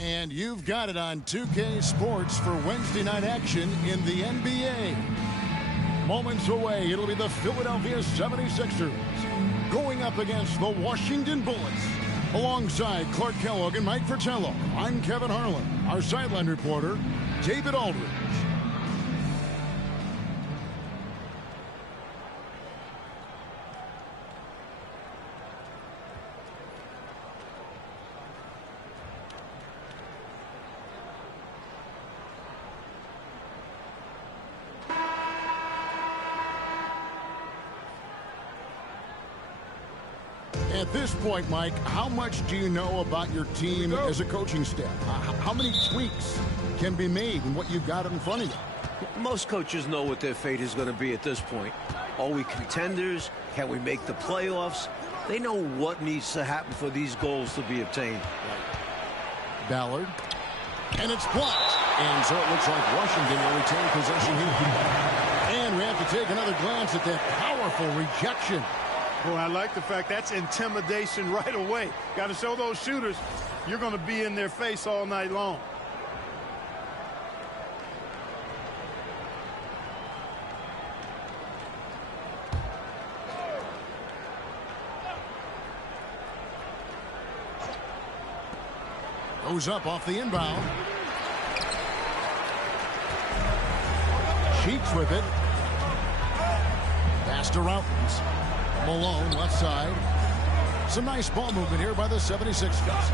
And you've got it on 2K Sports for Wednesday night action in the NBA. Moments away, it'll be the Philadelphia 76ers going up against the Washington Bullets. Alongside Clark Kellogg and Mike Fratello, I'm Kevin Harlan. Our sideline reporter, David Aldridge. At this point, Mike, how much do you know about your team as a coaching staff? How many tweaks can be made in what you've got in front of you? Most coaches know what their fate is going to be at this point. Are we contenders? Can we make the playoffs? They know what needs to happen for these goals to be obtained. Ballard. And it's blocked. And so it looks like Washington will retain possession here. And we have to take another glance at that powerful rejection. Well, I like the fact that's intimidation right away. Got to show those shooters you're going to be in their face all night long. Goes up off the inbound. Cheeks with it. Pass to Routins. Malone, left side. Some nice ball movement here by the 76ers.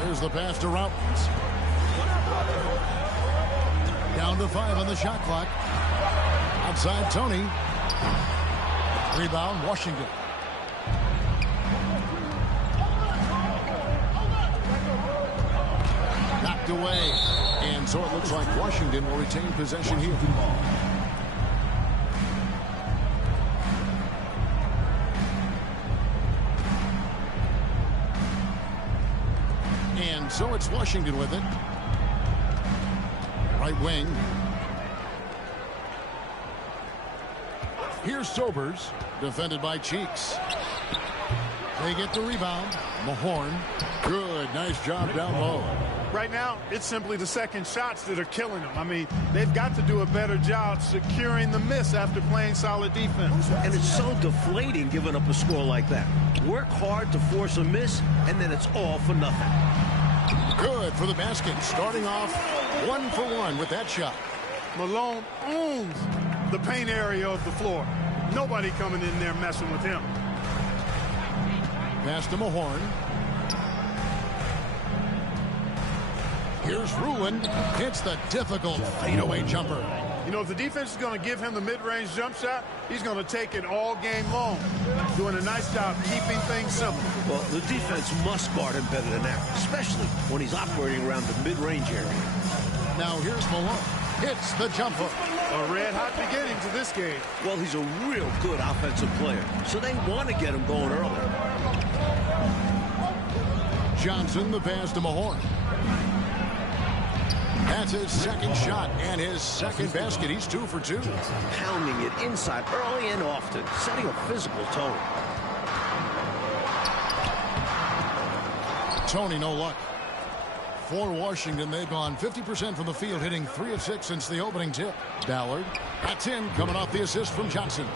There's the pass to Routins. Down to 5 on the shot clock. Outside Tony. Rebound, Washington. Knocked away. And so it looks like Washington will retain possession here. And so it's Washington with it. Right wing. Here's Sobers, defended by Cheeks. They get the rebound. Mahorn. Good, nice job down low. Right now, it's simply the second shots that are killing them. I mean, they've got to do a better job securing the miss after playing solid defense. And it's so deflating giving up a score like that. Work hard to force a miss, and then it's all for nothing. Good for the basket. Starting off 1 for 1 with that shot. Malone owns the paint area of the floor. Nobody coming in there messing with him. Pass to Mahorn. Here's Ruland. Hits the difficult fadeaway jumper. You know, if the defense is going to give him the mid-range jump shot, he's going to take it all game long. Doing a nice job keeping things simple. Well, the defense must guard him better than that, especially when he's operating around the mid-range area. Now here's Malone. Hits the jumper. A red-hot beginning to this game. Well, he's a real good offensive player, so they want to get him going early. Johnson, the pass to Mahorn. That's his second shot and his second basket. He's 2 for 2. Pounding it inside early and often, setting a physical tone. Tony, no luck. For Washington, they've gone 50% from the field, hitting 3 of 6 since the opening tip. Ballard, that's in, coming off the assist from Johnson.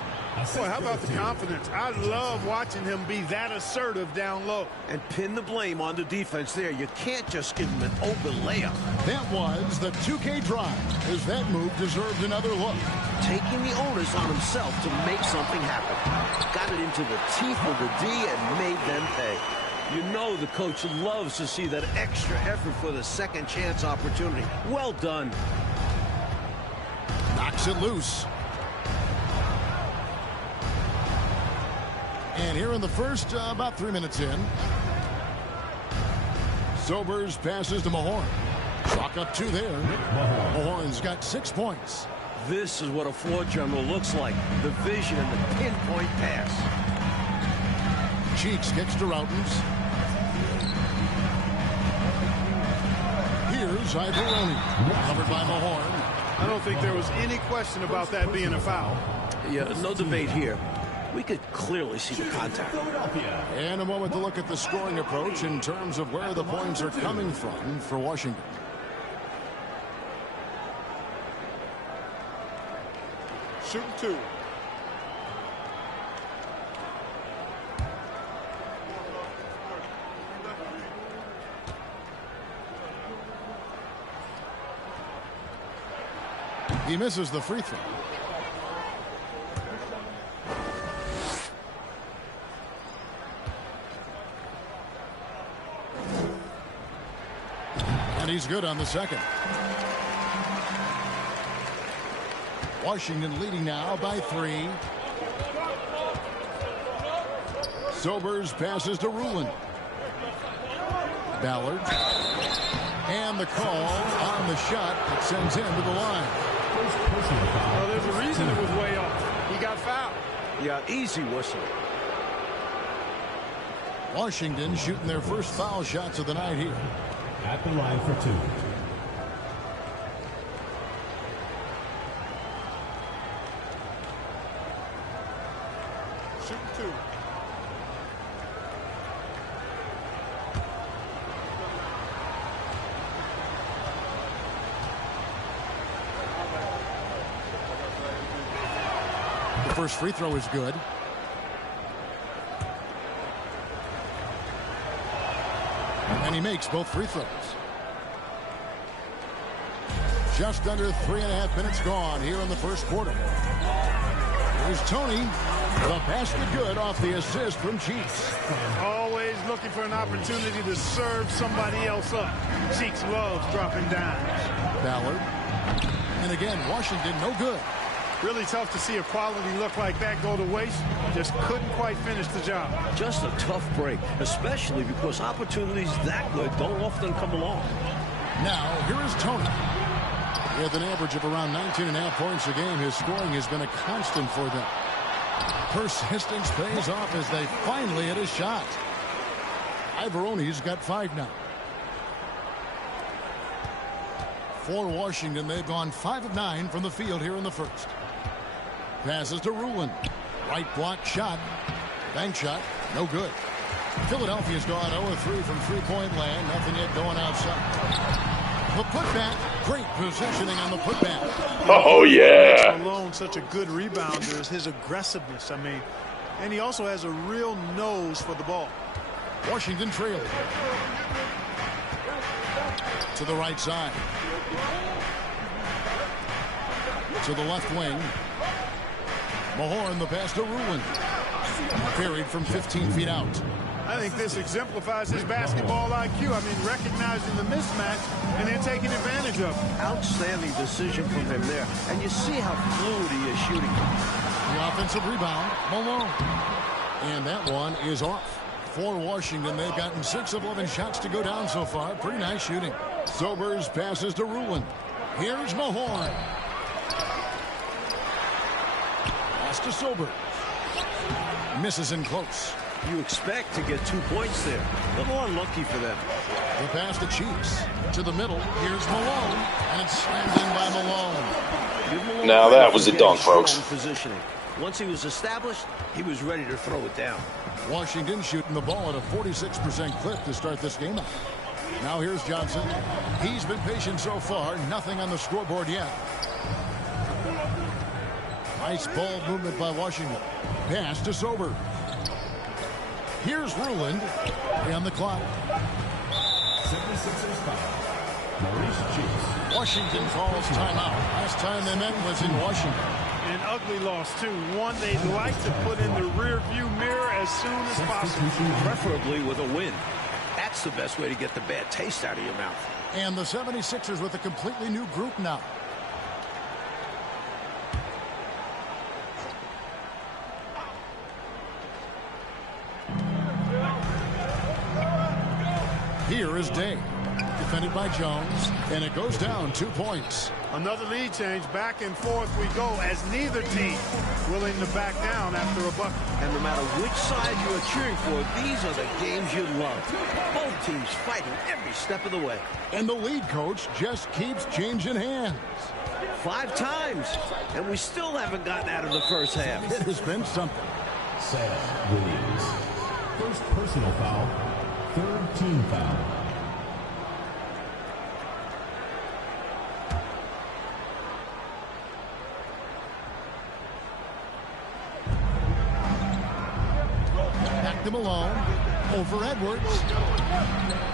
Boy, how about the confidence? I love watching him be that assertive down low. And pin the blame on the defense there. You can't just give him an open layup. That was the 2K drive, as that move deserved another look. Taking the onus on himself to make something happen. Got it into the teeth of the D and made them pay. You know the coach loves to see that extra effort for the second chance opportunity. Well done. Knocks it loose. And here in the first, about 3 minutes in. Sobers passes to Mahorn. Chalk up 2 there. Mahorn's got 6 points. This is what a floor general looks like. The vision and the pinpoint pass. Cheeks gets to Routins. Here's Ivoroni. Covered by Mahorn. I don't think there was any question about that being a foul. Yeah, no debate here. We could clearly see the contact. And a moment to look at the scoring approach in terms of where the points are coming from for Washington. Shooting 2. He misses the free throw. And he's good on the second. Washington leading now by 3. Sobers passes to Rulin. Ballard. And the call on the shot that sends him to the line. Well, there's a reason it was way off. He got fouled. Yeah, easy whistle. Washington shooting their first foul shots of the night here. At the line for 2. Shooting 2. The first free throw is good. And he makes both free throws. Just under 3.5 minutes gone here in the first quarter. Here's Tony. The basket good off the assist from Cheeks. Always looking for an opportunity to serve somebody else up. Cheeks loves dropping dimes. Ballard. And again, Washington no good. Really tough to see a quality look like that go to waste. Just couldn't quite finish the job. Just a tough break, especially because opportunities that good don't often come along. Now, here is Tony. With an average of around 19.5 points a game, his scoring has been a constant for them. Persistence pays off as they finally hit a shot. Ivoroni's got 5 now. For Washington, they've gone 5 of 9 from the field here in the first. Passes to Rulin. Right block shot. Bank shot. No good. Philadelphia's gone 0 of 3 from three-point land. Nothing yet going outside. The putback. Great positioning on the putback. Oh, yeah. Alone, such a good rebounder is his aggressiveness. I mean, and he also has a real nose for the ball. Washington trailing. To the right side. To the left wing. Mahorn the pass to Rulin. Buried from 15 feet out. I think this exemplifies his basketball IQ. I mean, recognizing the mismatch and then taking advantage of it. Outstanding decision from him there. And you see how fluid he is shooting. The offensive rebound, Malone. And that one is off. For Washington, they've gotten 6 of 11 shots to go down so far. Pretty nice shooting. Sobers passes to Rulin. Here's Mahorn. Pass to Sobers. Misses in close. You expect to get 2 points there. A little unlucky for them. The pass to Cheeks. To the middle. Here's Malone. And it's slammed in by Malone. Now that was a dunk, folks. Positioning. Once he was established, he was ready to throw it down. Washington shooting the ball at a 46% clip to start this game out. Now here's Johnson. He's been patient so far. Nothing on the scoreboard yet. Nice ball movement by Washington. Pass to Sober. Here's Rulin on the clock. 76ers foul. Maurice Cheeks. Washington calls timeout. Last time they met was in Washington. An ugly loss, too. One they'd like to put in the rear-view mirror as soon as possible. Preferably with a win. That's the best way to get the bad taste out of your mouth. And the 76ers with a completely new group now. Here is Day. Defended by Jones. And it goes down 2 points. Another lead change. Back and forth we go as neither team willing to back down after a bucket. And no matter which side you are cheering for, these are the games you love. Both teams fighting every step of the way. And the lead coach just keeps changing hands. 5 times. And we still haven't gotten out of the first half. It has been something. Sam Williams. First personal foul, third team foul. Back to Malone. Over Edwards.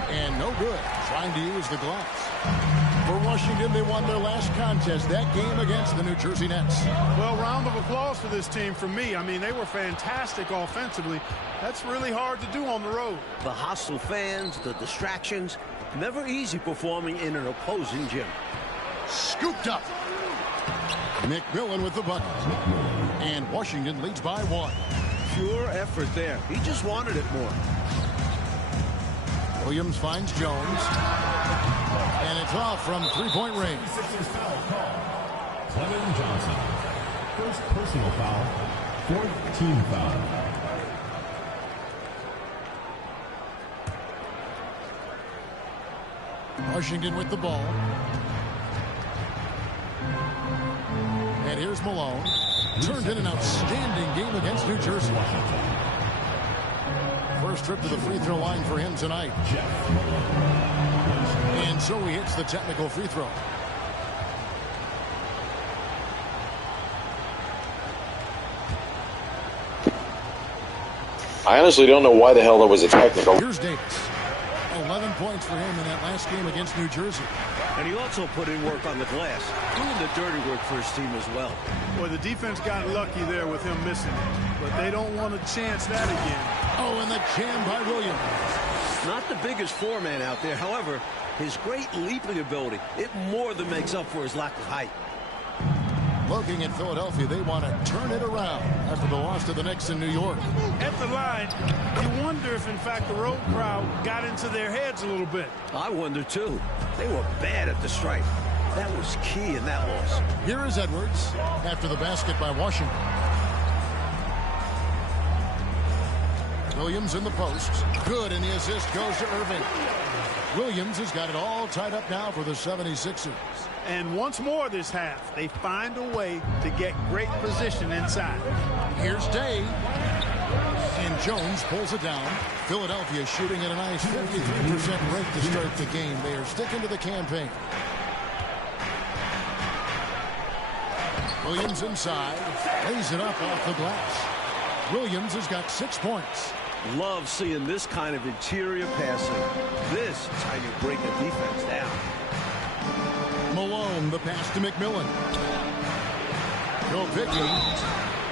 And no good. Trying to use the glass. For Washington, they won their last contest, that game against the New Jersey Nets. Well, round of applause for this team from me. I mean, they were fantastic offensively. That's really hard to do on the road. The hostile fans, the distractions, never easy performing in an opposing gym. Scooped up. McMillan with the bucket. And Washington leads by 1. Pure effort there. He just wanted it more. Williams finds Jones. And it's off from three-point range. Clement Johnson. First personal foul, fourth team foul. Washington with the ball. And here's Malone. Turned in an outstanding game against New Jersey. First trip to the free throw line for him tonight. And so he hits the technical free throw. I honestly don't know why the hell there was a technical. Here's Davis. 11 points for him in that last game against New Jersey. And he also put in work on the glass, doing the dirty work for his team as well. Boy, the defense got lucky there with him missing it, but they don't want to chance that again. Oh, and the jam by Williams. Not the biggest foreman out there. However, his great leaping ability, it more than makes up for his lack of height. Looking at Philadelphia, they want to turn it around after the loss to the Knicks in New York. At the line, you wonder if, in fact, the road crowd got into their heads a little bit. I wonder, too. They were bad at the stripe. That was key in that loss. Here is Edwards after the basket by Washington. Williams in the post. Good, and the assist goes to Irving. Williams has got it all tied up now for the 76ers. And once more this half, they find a way to get great position inside. Here's Day. And Jones pulls it down. Philadelphia shooting at a nice 53% rate to start the game. They are sticking to the campaign. Williams inside. Lays it up off the glass. Williams has got 6 points. Love seeing this kind of interior passing. This is how you break a defense down. Malone, the pass to McMillan. Kopicki.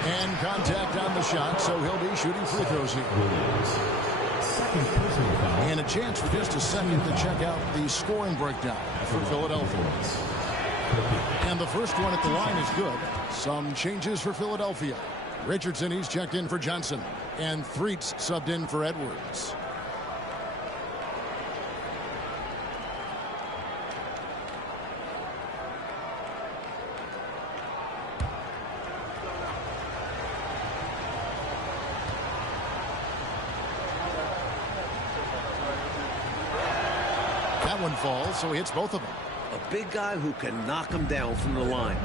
And contact on the shot, so he'll be shooting free throws here. Second personal foul. And a chance for just a second to check out the scoring breakdown for Philadelphia. And the first one at the line is good. Some changes for Philadelphia. Richardson, he's checked in for Johnson. And Threets subbed in for Edwards. That one falls, so he hits both of them. A big guy who can knock him down from the line.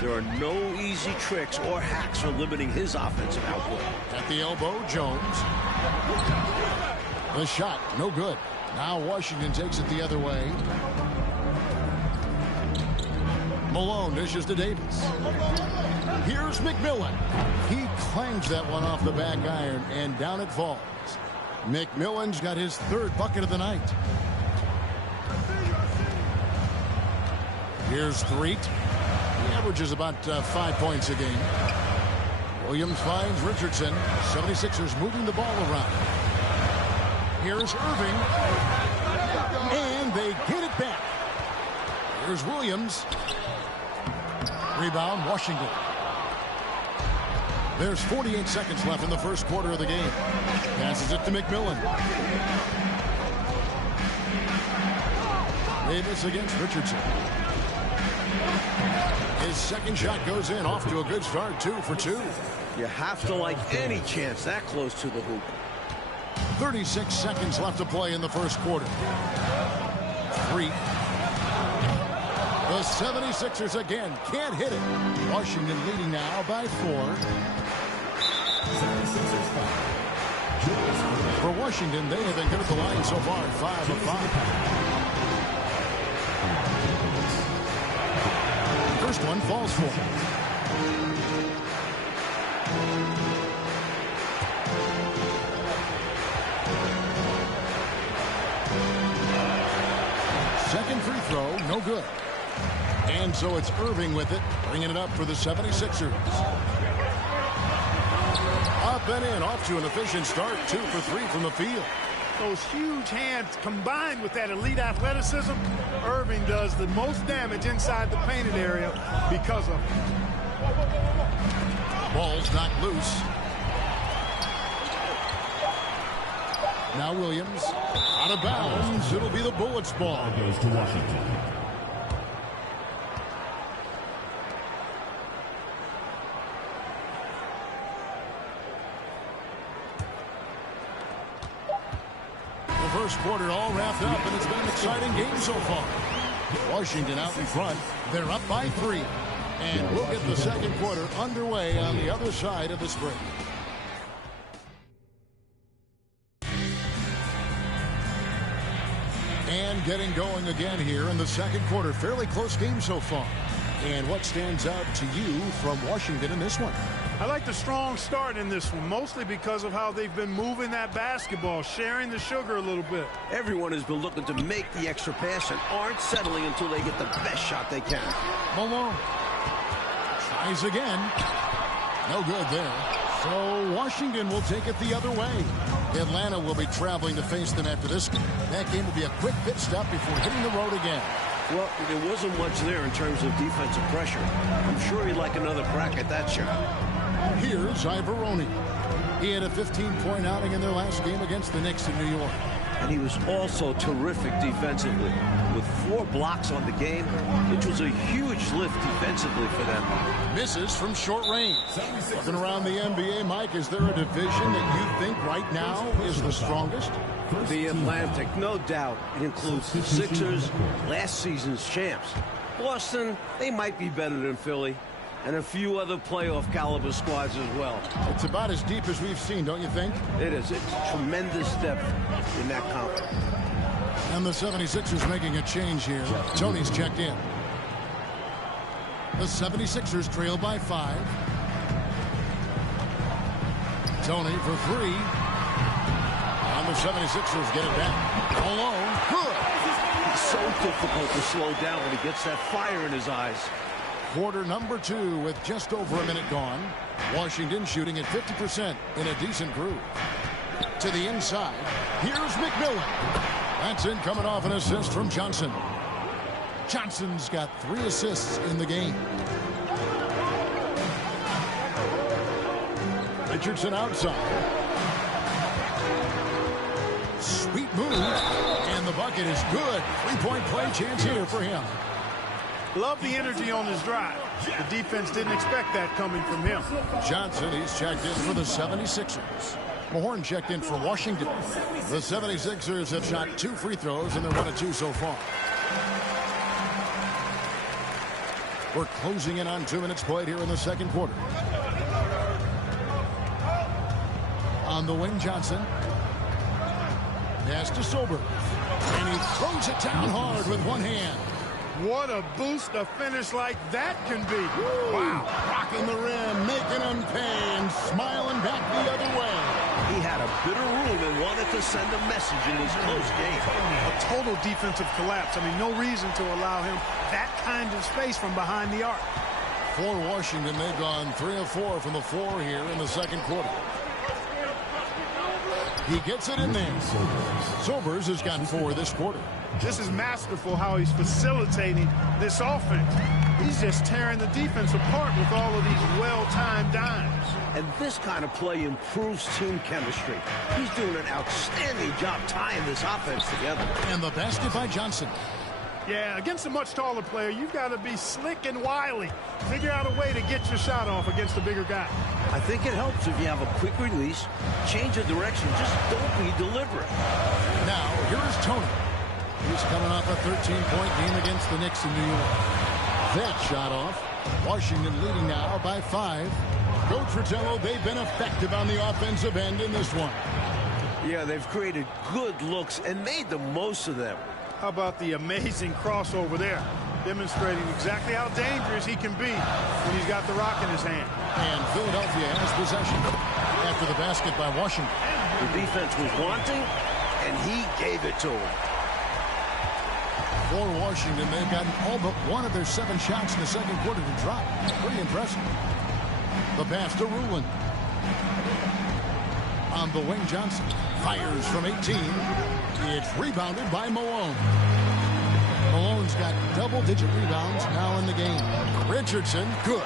There are no easy tricks or hacks for limiting his offensive output. At the elbow, Jones. The shot, no good. Now Washington takes it the other way. Malone dishes to Davis. Here's McMillan. He clangs that one off the back iron, and down it falls. McMillan's got his third bucket of the night. Here's Threet. He averages about 5 points a game. Williams finds Richardson. 76ers moving the ball around. Here's Irving. And they get it back. Here's Williams. Rebound, Washington. There's 48 seconds left in the first quarter of the game. Passes it to McMillan. Davis against Richardson. His second shot goes in, off to a good start, 2 for 2. You have to like any chance that close to the hoop. 36 seconds left to play in the first quarter. 3. The 76ers again can't hit it. Washington leading now by 4. 76ers foul. For Washington, they have been good at the line so far, 5 of 5. First one falls for him. Second free throw, no good. And so it's Irving with it, bringing it up for the 76ers. Up and in, off to an efficient start, 2 for 3 from the field. Those huge hands combined with that elite athleticism, Irving does the most damage inside the painted area because of it. Ball's knocked loose. Now Williams, out of bounds. It'll be the Bullets' ball. Goes to Washington. The first quarter all wrapped up, and it's been an exciting game so far. Washington out in front. They're up by 3. And we'll get the second quarter underway on the other side of this break. And getting going again here in the second quarter. Fairly close game so far. And what stands out to you from Washington in this one? I like the strong start in this one, mostly because of how they've been moving that basketball, sharing the sugar a little bit. Everyone has been looking to make the extra pass and aren't settling until they get the best shot they can. Malone tries again. No good there. So Washington will take it the other way. Atlanta will be traveling to face them after this game. That game will be a quick pit stop before hitting the road again. Well, there wasn't much there in terms of defensive pressure. I'm sure he'd like another crack at that shot. Here's Iveroni. He had a 15-point outing in their last game against the Knicks in New York. And he was also terrific defensively, with 4 blocks on the game, which was a huge lift defensively for them. Misses from short range. Looking around the NBA, Mike, is there a division that you think right now is the strongest? The Atlantic, no doubt. It includes the Sixers, last season's champs. Boston, they might be better than Philly, and a few other playoff caliber squads as well. It's about as deep as we've seen, don't you think? It is. It's tremendous depth in that conference. And the 76ers making a change here. Tony's checked in. The 76ers trail by 5. Tony for 3. And the 76ers get it back. Alone. Good. It's so difficult to slow down when he gets that fire in his eyes. Quarter number 2 with just over a minute gone. Washington shooting at 50% in a decent groove. To the inside. Here's McMillan. That's in coming off an assist from Johnson. Johnson's got 3 assists in the game. Richardson outside. Sweet move. And the bucket is good. 3-point play chance here for him. Love the energy on his drive. The defense didn't expect that coming from him. Johnson, he's checked in for the 76ers. Mahorn checked in for Washington. The 76ers have shot 2 free throws, and they're 1 of 2 so far. We're closing in on 2 minutes played here in the second quarter. On the wing, Johnson. Pass to Sober. And he throws it down hard with one hand. What a boost a finish like that can be. Wow. Rocking the rim, making him pay, and smiling back the other way. He had a bitter room and wanted to send a message in this close game. A total defensive collapse. I mean, no reason to allow him that kind of space from behind the arc. For Washington, they've gone 3 of 4 from the floor here in the second quarter. He gets it in there. Sobers has gotten 4 this quarter. This is masterful how he's facilitating this offense. He's just tearing the defense apart with all of these well-timed dimes. And this kind of play improves team chemistry. He's doing an outstanding job tying this offense together. And the basket by Johnson. Yeah, against a much taller player, you've got to be slick and wily. Figure out a way to get your shot off against a bigger guy. I think it helps if you have a quick release, change of direction, just don't be deliberate. Now, here is Tony. He's coming off a 13-point game against the Knicks in New York. That shot off. Washington leading now by 5. Coach Fratello, they've been effective on the offensive end in this one. Yeah, they've created good looks and made the most of them. How about the amazing crossover there? Demonstrating exactly how dangerous he can be when he's got the rock in his hand. And Philadelphia has possession after the basket by Washington. The defense was wanting, and he gave it to him. For Washington, they've gotten all but one of their 7 shots in the second quarter to drop. Pretty impressive. The pass to Rulin. On the wing, Johnson fires from 18. It's rebounded by Malone. Malone's got double-digit rebounds now in the game. Richardson, good.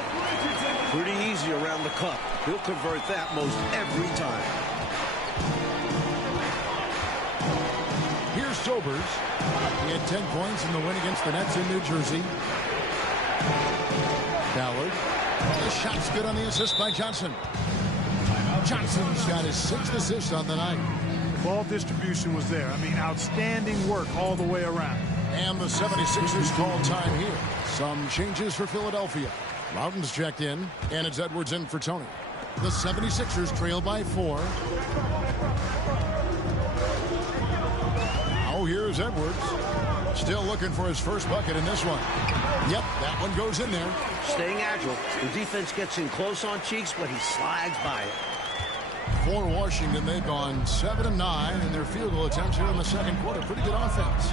Pretty easy around the cup. He'll convert that most every time. Here's Sobers. He had 10 points in the win against the Nets in New Jersey. Ballard. The shot's good on the assist by Johnson. Johnson's got his 6th assist on the night. Ball distribution was there. I mean, outstanding work all the way around. And the 76ers call time here. Some changes for Philadelphia. Mountains checked in, and it's Edwards in for Tony. The 76ers trail by 4. Oh, here's Edwards. Still looking for his first bucket in this one. Yep, that one goes in there. Staying agile. The defense gets in close on Cheeks, but he slides by it. For Washington, they've gone 7 of 9 in their field goal attempts here in the second quarter. Pretty good offense.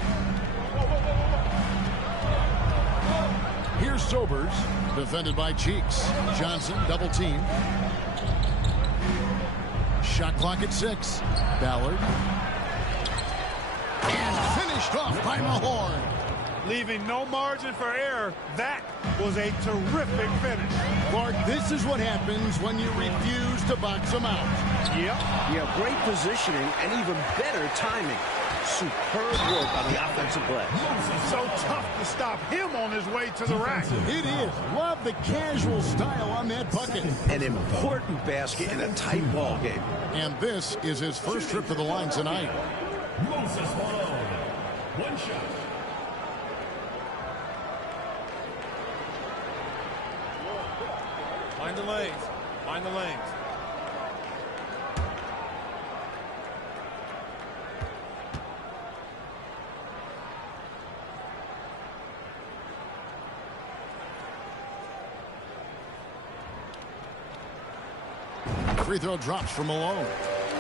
Here's Sobers, defended by Cheeks. Johnson, double team. Shot clock at 6. Ballard. And finished off by Mahorn. Leaving no margin for error. That was a terrific finish. Clark, this is what happens when you refuse to box them out. Yep. Yeah, great positioning and even better timing. Superb work on the offensive play. So tough to stop him on his way to the rack. It is. Love the casual style on that bucket. An important basket in a tight ball game. And this is his first trip to the line tonight. Moses Malone. One shot. Find the lanes. Find the lanes. Free throw drops for Malone.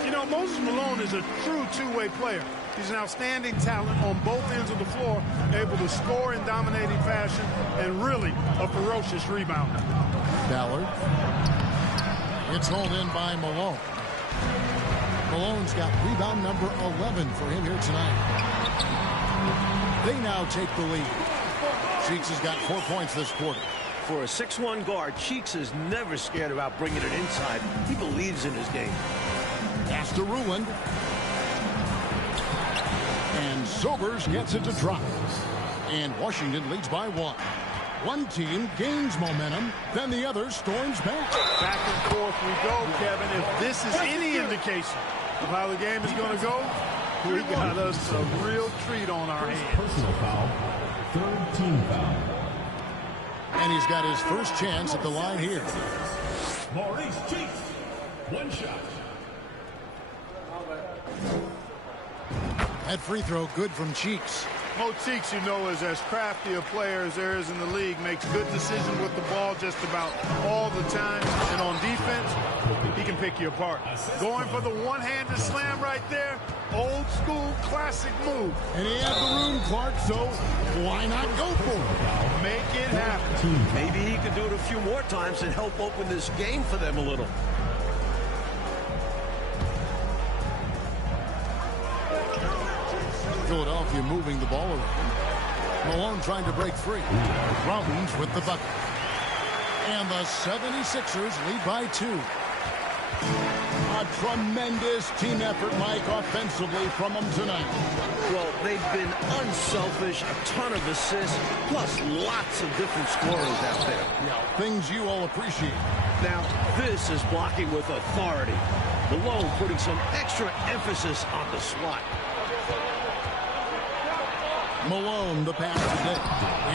You know, Moses Malone is a true two-way player. He's an outstanding talent on both ends of the floor, able to score in dominating fashion, and really a ferocious rebounder. Ballard. It's hauled in by Malone. Malone's got rebound number 11 for him here tonight. They now take the lead. Cheeks has got 4 points this quarter. For a 6'1 guard, Cheeks is never scared about bringing it inside. He believes in his game. Pass to Ruland. And Sobers gets it to drop. And Washington leads by 1. One team gains momentum, then the other storms back. Back and forth we go, Kevin. If this is any indication of how the game is going to go, we got us a real treat on our hands. Personal foul. Third team foul. And he's got his first chance at the line here. Maurice Cheeks. One shot. That free throw good from Cheeks. Mo Cheeks, you know, is as crafty a player as there is in the league. Makes good decisions with the ball just about all the time. And on defense, he can pick you apart. Going for the one-handed slam right there. Old school classic move. And he had the room, Clark, so why not go for it? Make it happen. Maybe he could do it a few more times and help open this game for them a little. Philadelphia moving the ball around. Malone trying to break free. Rollins with the bucket. And the 76ers lead by 2. A tremendous team effort, Mike, offensively from them tonight. Well, they've been unselfish, a ton of assists, plus lots of different scorers out there. Yeah, things you all appreciate. Now, this is blocking with authority. Malone putting some extra emphasis on the swat. Malone, the pass today.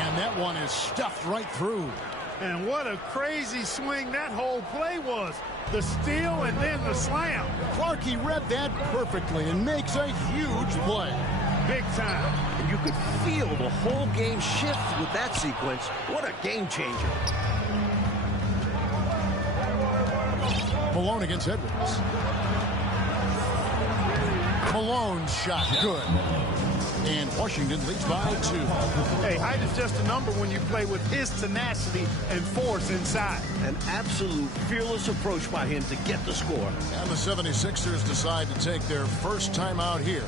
And that one is stuffed right through. And what a crazy swing that whole play was. The steal and then the slam. Clarkie read that perfectly and makes a huge play. Big time. And you could feel the whole game shift with that sequence. What a game changer. Malone against Edwards. Malone's shot good. And Washington leads by 2. Hey, height is just a number when you play with his tenacity and force inside. An absolute fearless approach by him to get the score. And the 76ers decide to take their first time out here.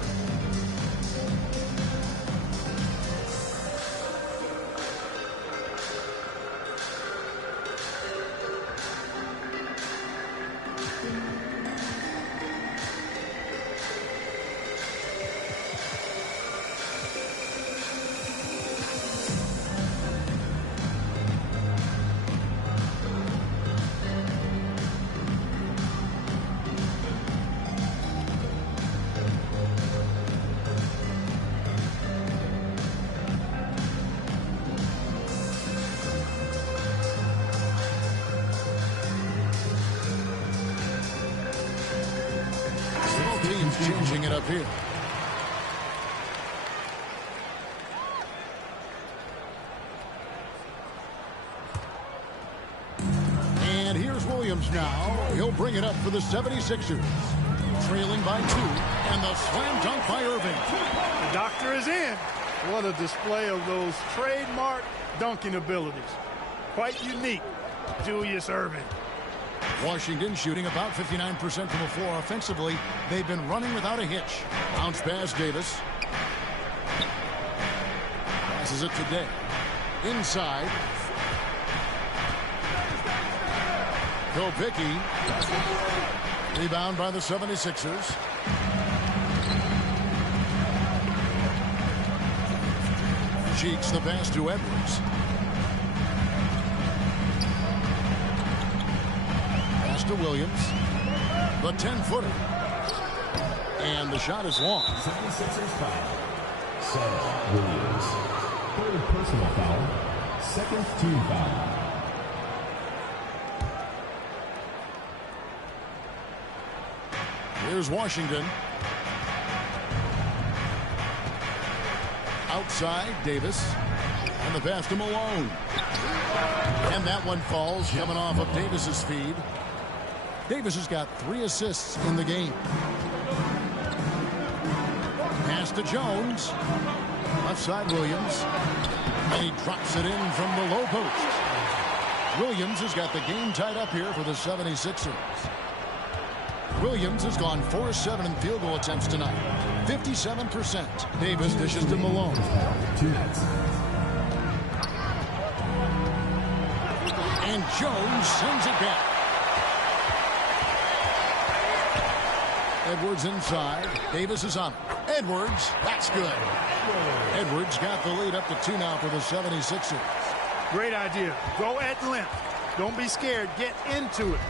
Changing it up here. And here's Williams now. He'll bring it up for the 76ers. Trailing by 2. And the slam dunk by Irving. The doctor is in. What a display of those trademark dunking abilities. Quite unique. Julius Irving. Washington shooting about 59% from the floor offensively. They've been running without a hitch. Bounce pass Davis. Passes it today. Inside. Kopicky. Rebound by the 76ers. Cheeks the pass to Edwards. To Williams, the 10-footer, and the shot is long. 76ers foul. Seth Williams. Third personal foul. Second team foul. Here's Washington. Outside, Davis, and the pass to Malone. And that one falls, coming off of Davis's feed. Davis has got 3 assists in the game. Pass to Jones. Left side Williams. And he drops it in from the low post. Williams has got the game tied up here for the 76ers. Williams has gone 4-7 in field goal attempts tonight. 57%. Davis dishes to Malone. And Jones sends it back. Edwards inside. Davis is on it. Edwards, that's good. Edwards got the lead up to 2 now for the 76ers. Great idea. Go at length. Don't be scared. Get into it.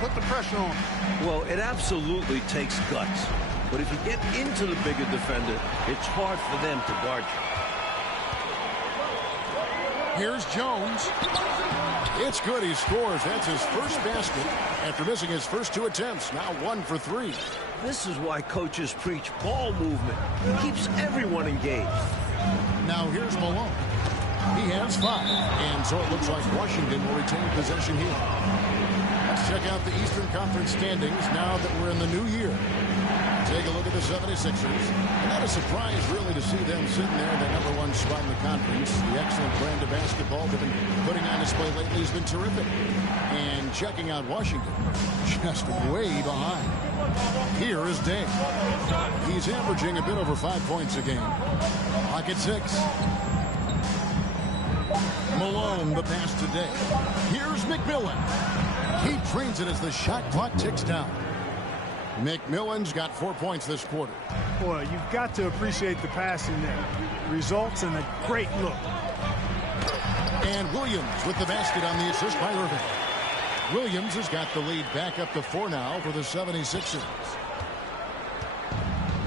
Put the pressure on. Well, it absolutely takes guts. But if you get into the bigger defender, it's hard for them to guard you. Here's Jones. It's good. He scores. That's his first basket after missing his first 2 attempts. Now 1 for 3. This is why coaches preach ball movement. It keeps everyone engaged. Now here's Malone. He has 5. And so it looks like Washington will retain possession here. Let's check out the Eastern Conference standings now that we're in the new year. Take a look at the 76ers. And not a surprise, really, to see them sitting there in the #1 spot in the conference. The excellent brand of basketball they've been putting on display lately has been terrific. And checking out Washington, just way behind. Here is Dave. He's averaging a bit over 5 points a game. Clock at 6. Malone, the pass today. Here's McMillan. He trains it as the shot clock ticks down. McMillan's got 4 points this quarter. Boy, you've got to appreciate the passing there. Results in a great look. And Williams with the basket on the assist by Irving. Williams has got the lead back up to 4 now for the 76ers.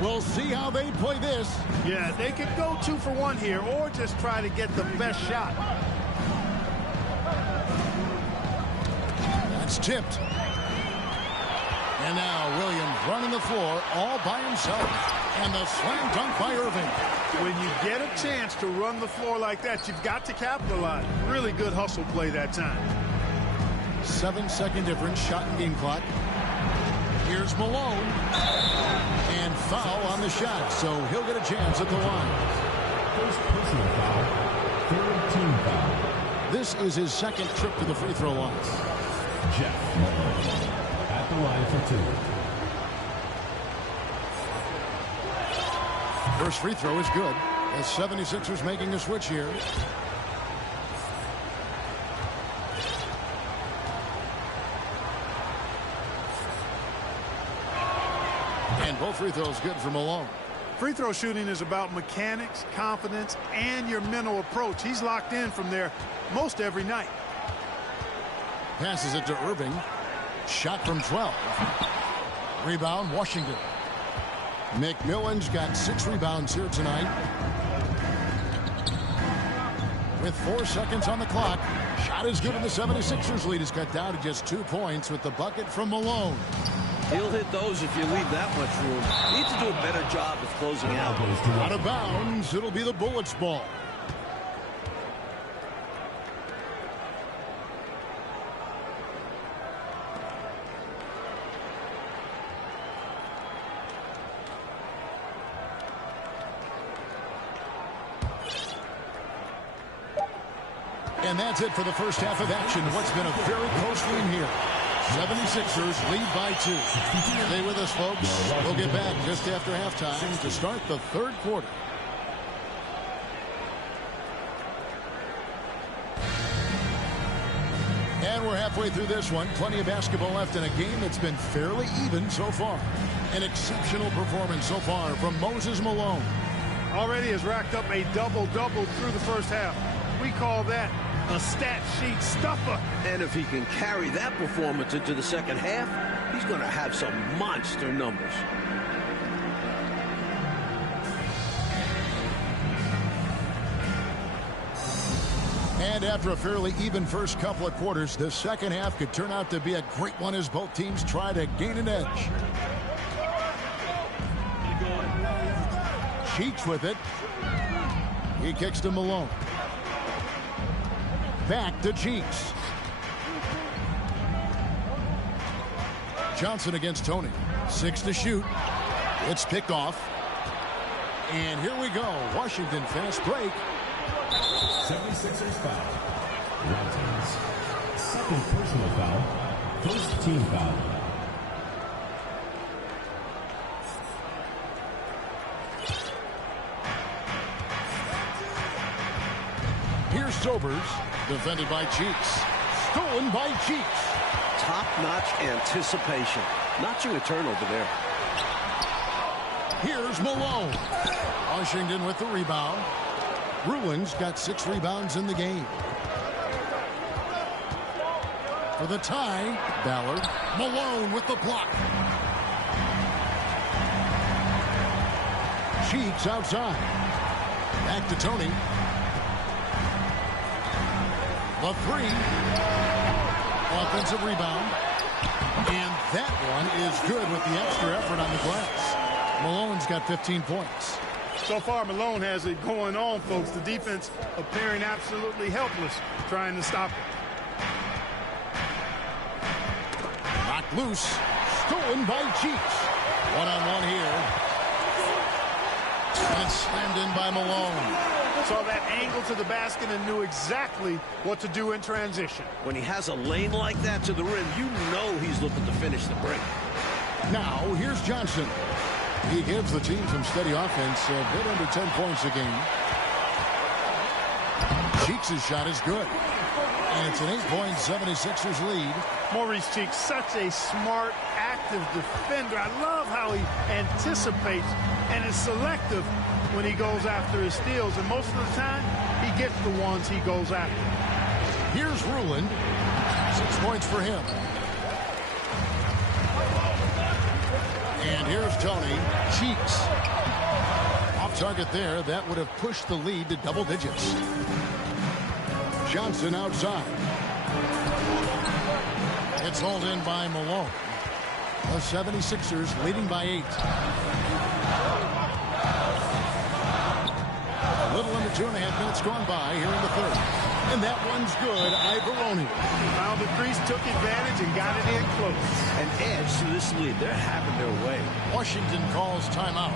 We'll see how they play this. Yeah, they could go 2 for 1 here or just try to get the best shot. It's tipped. And now Williams running the floor all by himself. And the slam dunk by Irving. When you get a chance to run the floor like that, you've got to capitalize. Really good hustle play that time. 7-second difference, shot and game clock. Here's Malone. And foul on the shot, so he'll get a chance at the line. First personal foul. Third team foul. This is his second trip to the free throw line. Jeff Malone at the line for 2. First free throw is good. The 76ers making a switch here. And both free throws good for Malone. Free throw shooting is about mechanics, confidence, and your mental approach. He's locked in from there most every night. Passes it to Irving. Shot from 12. Rebound, Washington. McMillan's got 6 rebounds here tonight. With 4 seconds on the clock. Shot is good, and the 76ers lead is cut down to just 2 points with the bucket from Malone. He'll hit those if you leave that much room. Needs to do a better job of closing out. Out of bounds, it'll be the Bullets' ball. And that's it for the first half of action. What's been a very close game here. 76ers lead by 2. Stay with us, folks. We'll get back just after halftime to start the third quarter. And we're halfway through this one. Plenty of basketball left in a game that's been fairly even so far. An exceptional performance so far from Moses Malone. Already has racked up a double-double through the first half. We call that a stat sheet stuffer. And if he can carry that performance into the second half, he's going to have some monster numbers. And after a fairly even first couple of quarters, the second half could turn out to be a great one as both teams try to gain an edge. Cheeks with it. He kicks to Malone. Back to Cheeks. Johnson against Tony. 6 to shoot. It's picked off. And here we go. Washington fast break. 76ers foul. Waltons. Second personal foul. First team foul. Here's Sobers. Defended by Cheeks. Stolen by Cheeks. Top-notch anticipation. Notching a turnover there. Here's Malone. Washington with the rebound. Bruins got 6 rebounds in the game. For the tie, Ballard. Malone with the block. Cheeks outside. Back to Tony. The 3. Offensive rebound. And that one is good with the extra effort on the glass. Malone's got 15 points. So far, Malone has it going on, folks. The defense appearing absolutely helpless trying to stop it. Knocked loose. Stolen by Cheeks. One-on-one here. And it's slammed in by Malone. Saw that angle to the basket and knew exactly what to do in transition. When he has a lane like that to the rim, you know he's looking to finish the break. Now, here's Johnson. He gives the team some steady offense, a bit under 10 points a game. Cheeks' shot is good. And it's an 8-point 76ers lead. Maurice Cheeks, such a smart, active defender. I love how he anticipates and is selective when he goes after his steals. And most of the time, he gets the ones he goes after. Here's Ruland. 6 points for him. And here's Tony. Cheeks. Off target there. That would have pushed the lead to double digits. Johnson outside. It's hauled in by Malone. The 76ers leading by 8. A little under 2.5 minutes gone by here in the third. And that one's good. Ivaroni Found the crease, took advantage, and got it in close. An edge to this lead. They're having their way. Washington calls timeout.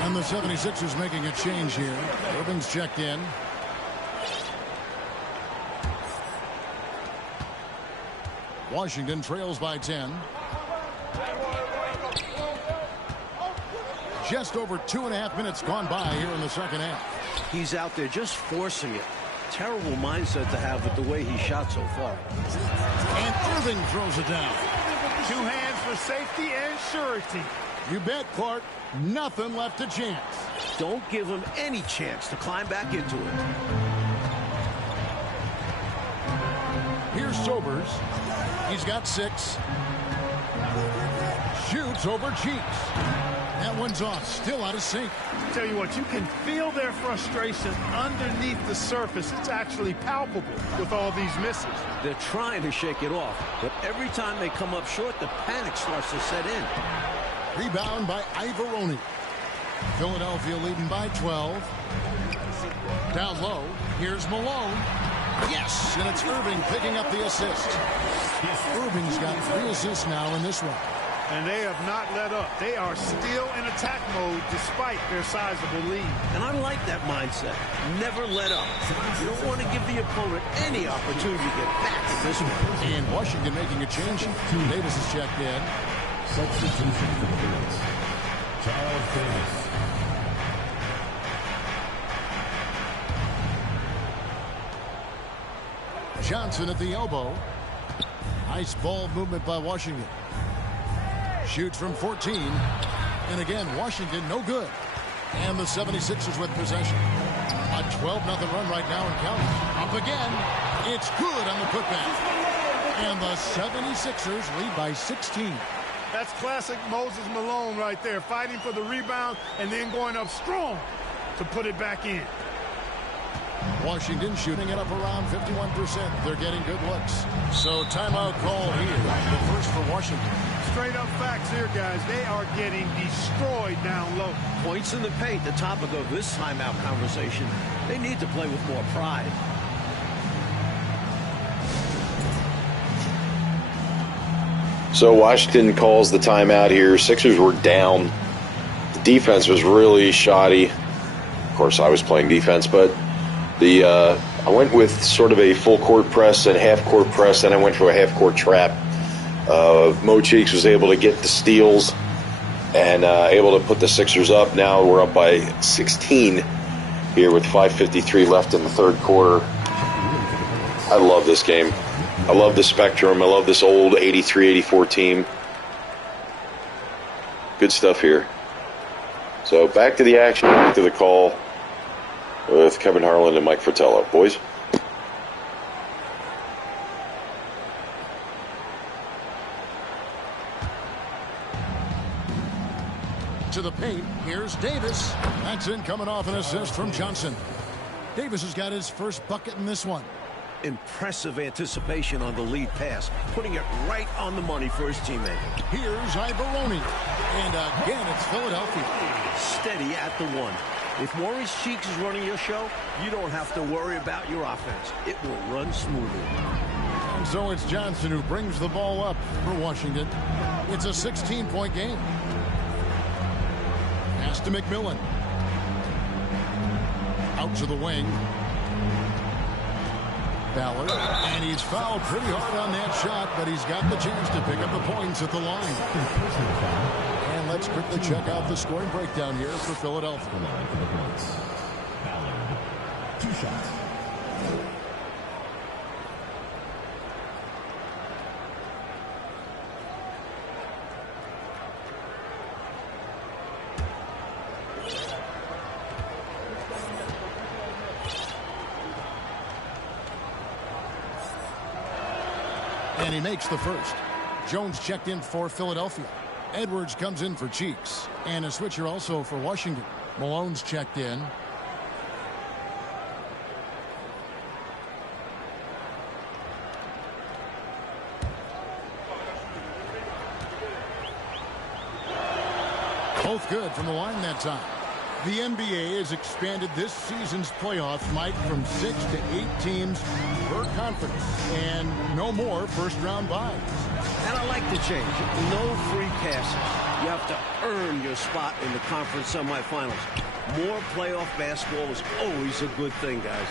And the 76ers making a change here. Irving's checked in. Washington trails by 10. Just over 2.5 minutes gone by here in the second half. He's out there just forcing it. Terrible mindset to have with the way he shot so far. And Irving throws it down. 2 hands for safety and surety. You bet, Clark. Nothing left to chance. Don't give him any chance to climb back into it. Here's Sobers. He's got 6. Shoots over Cheeks. That one's off. Still out of sync. Tell you what, you can feel their frustration underneath the surface. It's actually palpable with all these misses. They're trying to shake it off, but every time they come up short, the panic starts to set in. Rebound by Ivaroni. Philadelphia leading by 12. Down low. Here's Malone. Yes, and it's Irving picking up the assist. Irving's got 3 assists now in this one. And they have not let up. They are still in attack mode despite their sizable lead. And I like that mindset. Never let up. You don't want to give the opponent any opportunity to get back in this one. And Washington making a change. Davis is checked in. Substitution for the Bulls. Charles Davis. Johnson at the elbow. Nice ball movement by Washington. Shoots from 14. And again, Washington no good. And the 76ers with possession. A 12-0 run right now and counting. Up again. It's good on the putback. And the 76ers lead by 16. That's classic Moses Malone right there, fighting for the rebound and then going up strong to put it back in. Washington shooting it up around 51%. They're getting good looks. So timeout call here. The first for Washington. Straight up facts here, guys. They are getting destroyed down low. Points in the paint, the topic of this timeout conversation. They need to play with more pride. So Washington calls the timeout here. Sixers were down. The defense was really shoddy. Of course, I was playing defense, but I went with sort of a full court press and half court press, and I went for a half court trap. Mo Cheeks was able to get the steals and able to put the Sixers up. Now we're up by 16 here with 5:53 left in the third quarter. I love this game. I love the spectrum. I love this old 83-84 team. Good stuff here. So back to the action, back to the call with Kevin Harlan and Mike Fratello. Boys. To the paint. Here's Davis. That's in, coming off an assist from Johnson. Davis has got his first bucket in this one. Impressive anticipation on the lead pass, putting it right on the money for his teammate. Here's Ivaroni. And again, it's Philadelphia. Steady at the one. If Maurice Cheeks is running your show, you don't have to worry about your offense. It will run smoothly. And so it's Johnson who brings the ball up for Washington. It's a 16-point game. Pass to McMillan. Out to the wing. Ballard, and he's fouled pretty hard on that shot, but he's got the chance to pick up the points at the line. And let's quickly check out the scoring breakdown here for Philadelphia. Ballard, 2 shots. And he makes the first. Jones checked in for Philadelphia. Edwards comes in for Cheeks. And a switcher also for Washington. Malone's checked in. Both good from the line that time. The NBA has expanded this season's playoffs, Mike, from 6 to 8 teams per conference. And no more first-round byes. And I like the change. No free passes. You have to earn your spot in the conference semifinals. More playoff basketball is always a good thing, guys.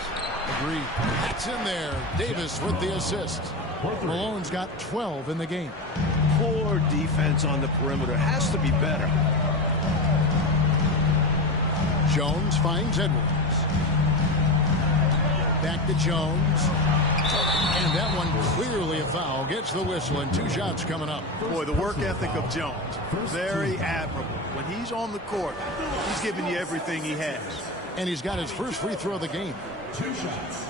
Agreed. That's in there. Davis with the assist. Malone's got 12 in the game. Poor defense on the perimeter. Has to be better. Jones finds Edwards. Back to Jones. And that one clearly a foul. Gets the whistle and 2 shots coming up. Boy, the work ethic of Jones, very admirable. When he's on the court, he's giving you everything he has. And he's got his first free throw of the game. 2 shots.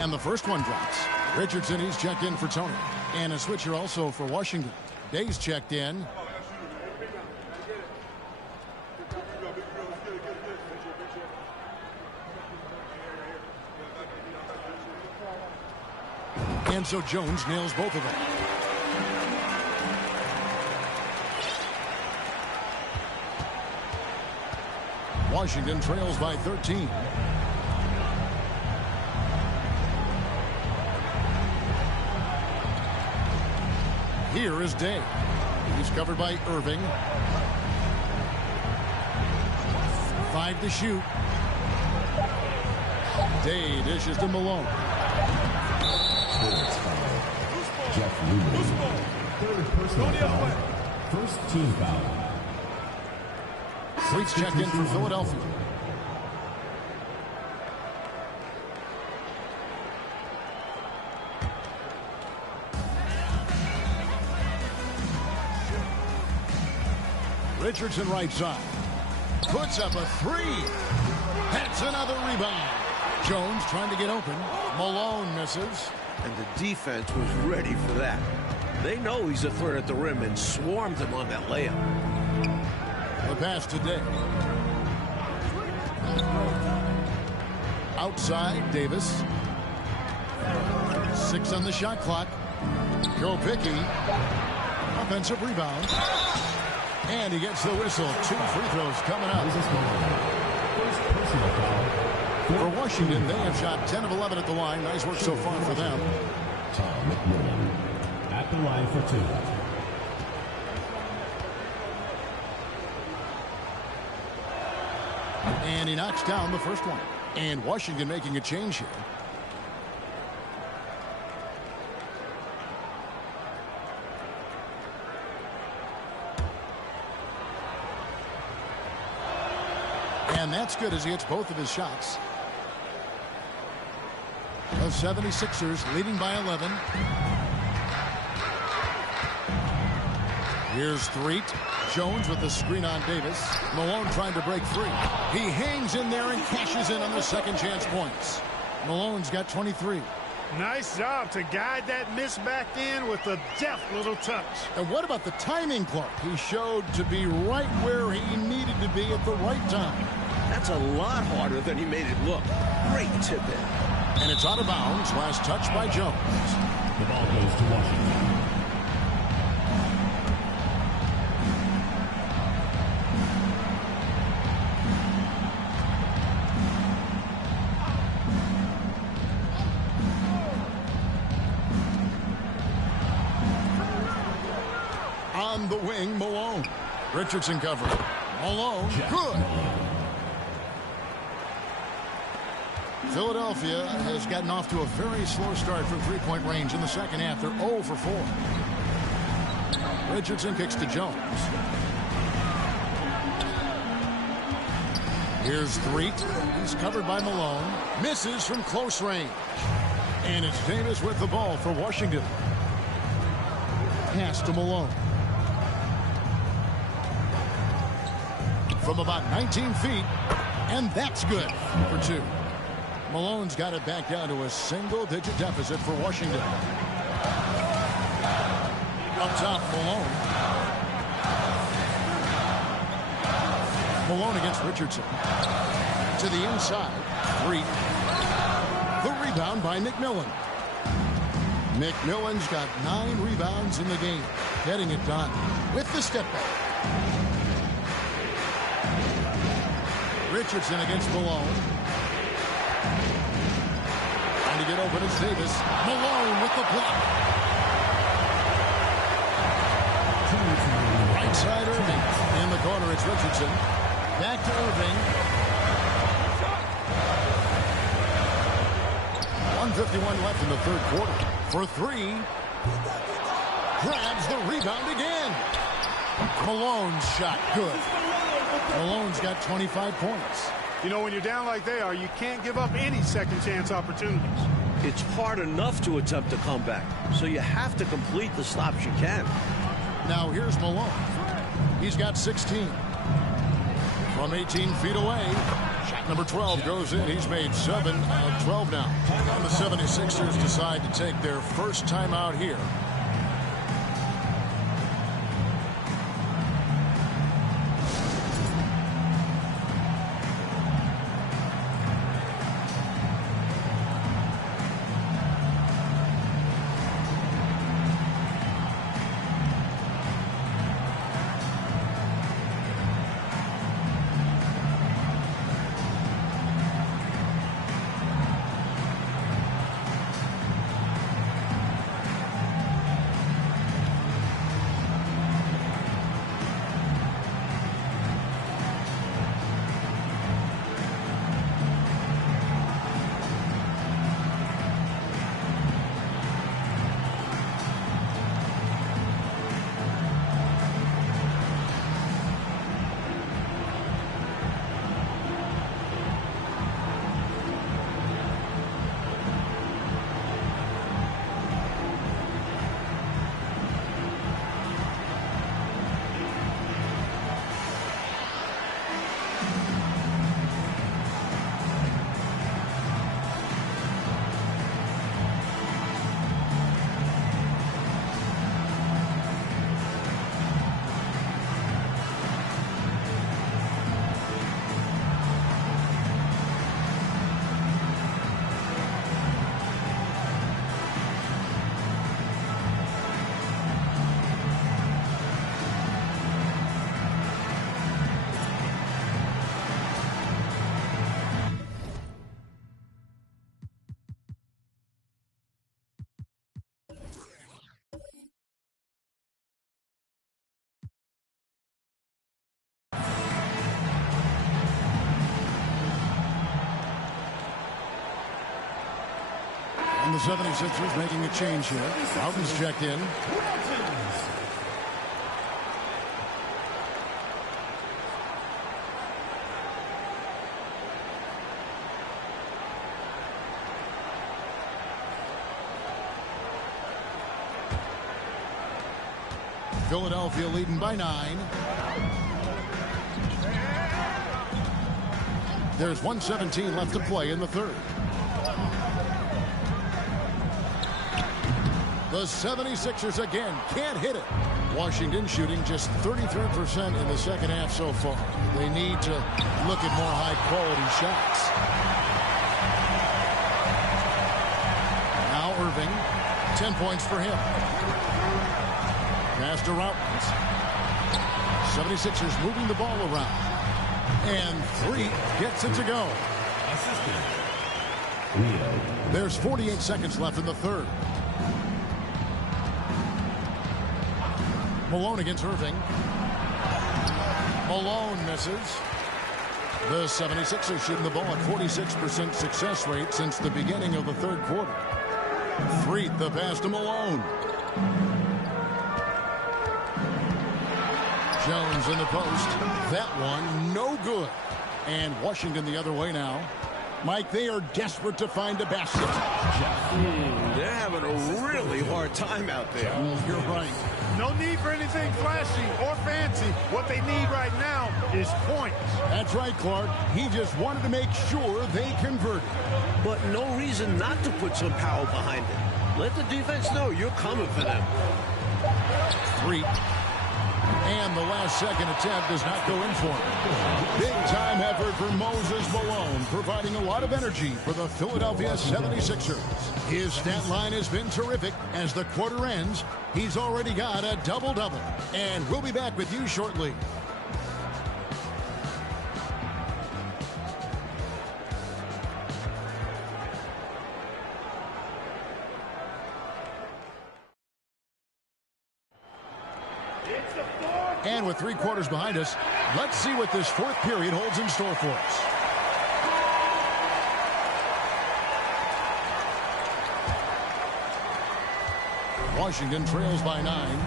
And the first one drops. Richardson, he's checked in for Tony. And a switcher also for Washington. Day's checked in. And so Jones nails both of them. Washington trails by 13. Here is Day. He's covered by Irving. 5 to shoot. Day dishes to Malone. Jeff Lumen. Third personal foul. First team foul. Fleet's checked in for Philadelphia. Richardson right side. Puts up a 3. That's another rebound. Jones trying to get open. Malone misses. And the defense was ready for that. They know he's a threat at the rim and swarmed him on that layup. The pass today. Outside, Davis. 6 on the shot clock. Kopicky. Offensive rebound. And he gets the whistle. 2 free throws coming up. First personal foul. For Washington, they have shot 10 of 11 at the line. Nice work so far for them. Tom McMillan at the line for 2. And he knocks down the first one. And Washington making a change here. And that's good as he hits both of his shots. The 76ers leading by 11. Here's Threet. Jones with the screen on Davis. Malone trying to break free. He hangs in there and cashes in on the second chance points. Malone's got 23. Nice job to guide that miss back in with a deft little touch. And what about the timing, Clark? He showed to be right where he needed to be at the right time. That's a lot harder than he made it look. Great tip in. And it's out of bounds. Last touch by Jones. The ball goes to Washington. On the wing, Malone. Richardson covering. Malone, good. Philadelphia has gotten off to a very slow start from three-point range in the second half. They're 0 for 4. Richardson kicks to Jones. Here's Threet. He's covered by Malone. Misses from close range. And it's Davis with the ball for Washington. Pass to Malone. From about 19 feet. And that's good for 2. Malone's got it back down to a single-digit deficit for Washington. Up top, Malone. Malone against Richardson. To the inside. 3. The rebound by McMillan. McMillan's got 9 rebounds in the game. Getting it done with the step back. Richardson against Malone. Trying to get open is Davis. Malone with the block. Right side Irving. In the corner it's Richardson. Back to Irving. 1:51 left in the third quarter. For 3. Grabs the rebound again. Malone's shot good. Malone's got 25 points. You know, when you're down like they are, you can't give up any second chance opportunities. It's hard enough to attempt a comeback, so you have to complete the stops you can. Now here's Malone. He's got 16. From 18 feet away. Shot number 12 goes in. He's made 7 out of 12 now. And the 76ers decide to take their first time out here. And the 76ers making a change here. Houghton's checked in. Philadelphia leading by 9. There's 1:17 left to play in the third. The 76ers again can't hit it. Washington shooting just 33% in the second half so far. They need to look at more high-quality shots. Now Irving, 10 points for him. Pass to Routins. 76ers moving the ball around. And 3 gets it to go. There's 48 seconds left in the third. Malone against Irving. Malone misses. The 76ers shooting the ball at 46% success rate since the beginning of the third quarter. 3, the pass to Malone. Jones in the post. That one, no good. And Washington the other way now. Mike, they are desperate to find a basket. They're having a really hard time out there. You're right. No need for anything flashy or fancy. What they need right now is points. That's right, Clark. He just wanted to make sure they converted. But no reason not to put some power behind it. Let the defense know you're coming for them. 3. And the last second attempt does not go in for him. Big time effort for Moses Malone, providing a lot of energy for the Philadelphia 76ers. His stat line has been terrific. As the quarter ends, he's already got a double-double. And we'll be back with you shortly. And with 3 quarters behind us, let's see what this fourth period holds in store for us. Washington trails by 9.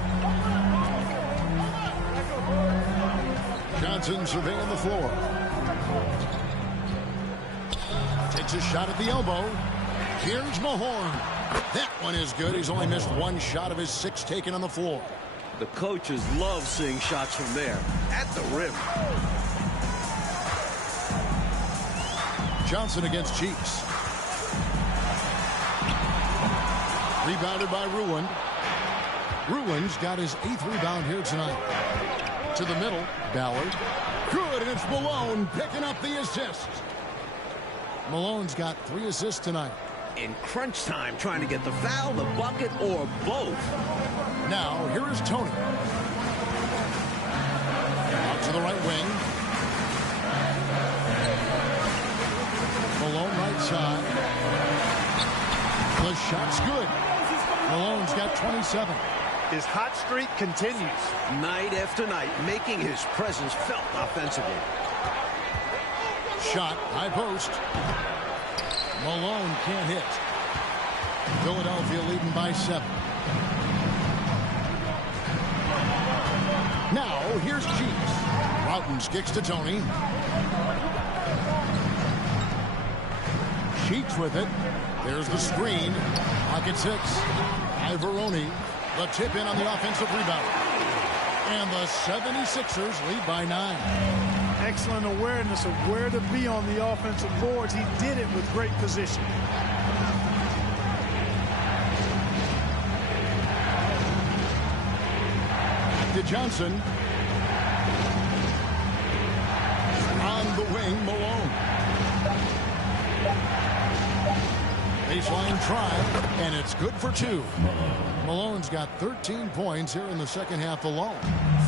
Johnson surveying the floor. Takes a shot at the elbow. Here's Mahorn. That one is good. He's only missed 1 shot of his 6 taken on the floor. The coaches love seeing shots from there, at the rim. Johnson against Cheeks. Rebounded by Ruland. Ruland's got his 8th rebound here tonight. To the middle, Ballard. Good, and it's Malone picking up the assist. Malone's got 3 assists tonight. In crunch time, trying to get the foul, the bucket, or both. Now, here is Tony. Out to the right wing. Malone right side. The shot's good. Malone's got 27. His hot streak continues. Night after night, making his presence felt offensively. Shot, high post. Malone can't hit. Philadelphia leading by 7. Now, here's Cheeks. Routens kicks to Tony. Cheeks with it. There's the screen. Pocket 6. Ivoroni. The tip in on the offensive rebound. And the 76ers lead by 9. Excellent awareness of where to be on the offensive boards. He did it with great position. To Johnson. On the wing, Malone. Baseline try, and it's good for 2. Malone's got 13 points here in the second half alone.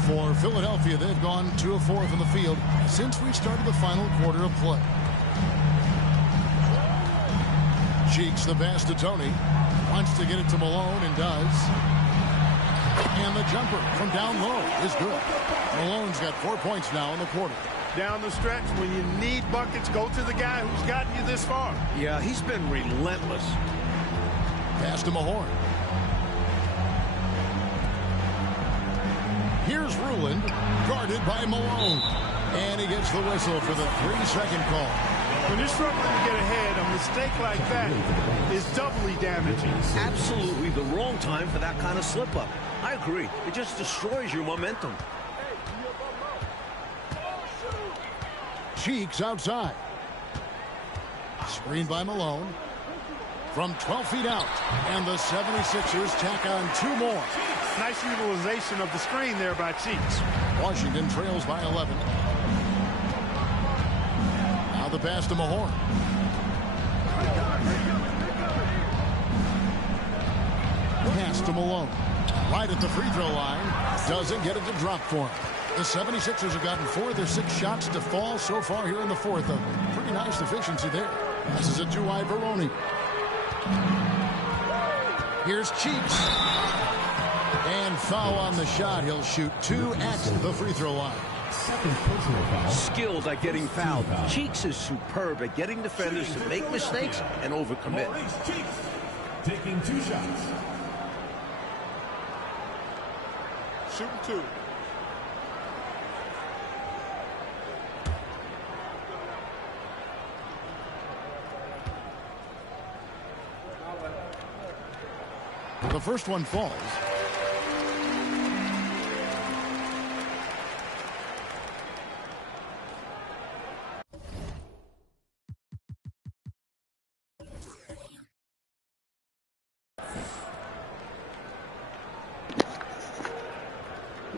For Philadelphia, they've gone 2 of 4 from the field since we started the final quarter of play. Cheeks the pass to Tony. Wants to get it to Malone and does. And the jumper from down low is good. Malone's got 4 points now in the quarter. Down the stretch, when you need buckets, go to the guy who's gotten you this far. Yeah, he's been relentless. Pass to Mahorn. Here's Ruland, guarded by Malone. And he gets the whistle for the 3-second call. When you're struggling to get ahead, a mistake like that is doubly damaging. Absolutely the wrong time for that kind of slip-up. I agree. It just destroys your momentum. Cheeks outside. Screened by Malone. From 12 feet out. And the 76ers tack on 2 more. Nice utilization of the screen there by Cheeks. Washington trails by 11. Now the pass to Mahorn. Pass to Malone. Right at the free throw line. Doesn't get it to drop for him. The 76ers have gotten 4 of their 6 shots to fall so far here in the fourth. A pretty nice efficiency there. This is a 2 Ivoroni. Here's Cheeks. And foul on the shot. He'll shoot 2 at the free throw line. Skilled at getting fouled. Cheeks is superb at getting defenders to make mistakes and overcommit. Taking 2 shots. Shooting 2. The first one falls.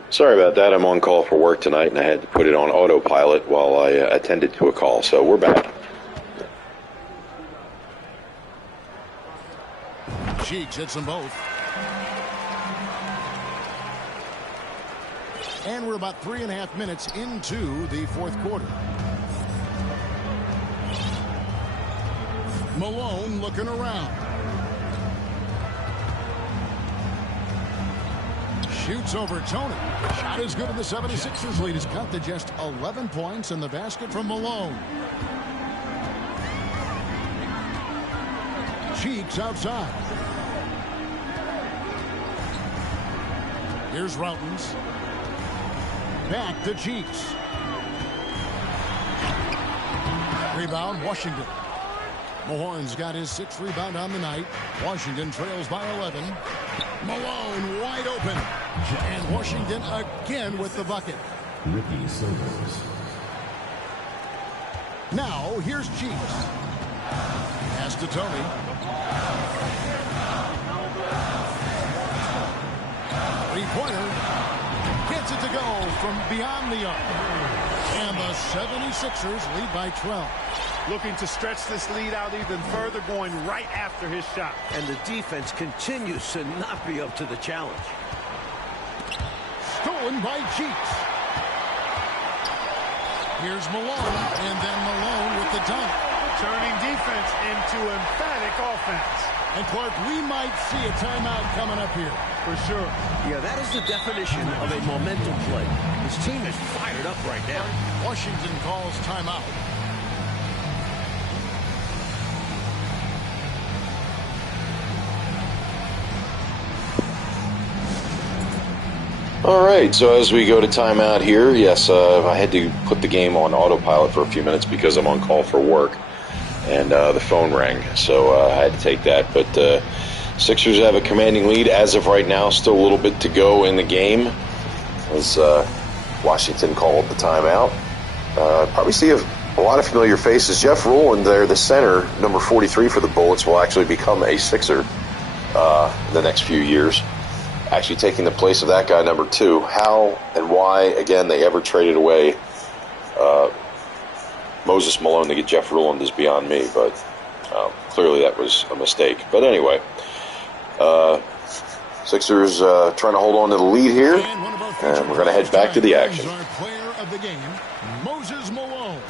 Sorry about that. I'm on call for work tonight, and I had to put it on autopilot while I attended to a call. So we're back. Cheeks hits them both. And we're about 3.5 minutes into the fourth quarter. Malone looking around. Shoots over Tony. Shot is good, and the 76ers lead is cut to just 11 points in the basket from Malone. Cheeks outside. Here's Routens. Back to Cheeks. Rebound, Washington. Mahorn's got his 6th rebound on the night. Washington trails by 11. Malone wide open. And Washington again with the bucket. Ricky Silvers. Now, here's Cheeks. Pass to Tony. Three-pointer. Gets it to go from beyond the arc. And the 76ers lead by 12. Looking to stretch this lead out even further, going right after his shot. And the defense continues to not be up to the challenge. Stolen by Cheeks. Here's Malone, and then Malone with the dunk. Turning defense into emphatic offense. And Clark, we might see a timeout coming up here. For sure. Yeah, that is the definition of a momentum play. His team is fired up right now. Washington calls timeout. All right, so as we go to timeout here, yes, I had to put the game on autopilot for a few minutes because I'm on call for work, and the phone rang, so I had to take that. But Sixers have a commanding lead as of right now. Still a little bit to go in the game as Washington called the timeout. Probably see a lot of familiar faces. Jeff Rowland there, the center, number 43 for the Bullets, will actually become a Sixer in the next few years. Actually taking the place of that guy, number 2. How and why, again, they ever traded away Moses Malone to get Jeff Rowland is beyond me, but clearly that was a mistake. But anyway, Sixers trying to hold on to the lead here, and we're going to head back to the action. Our player of the game, Moses Malone.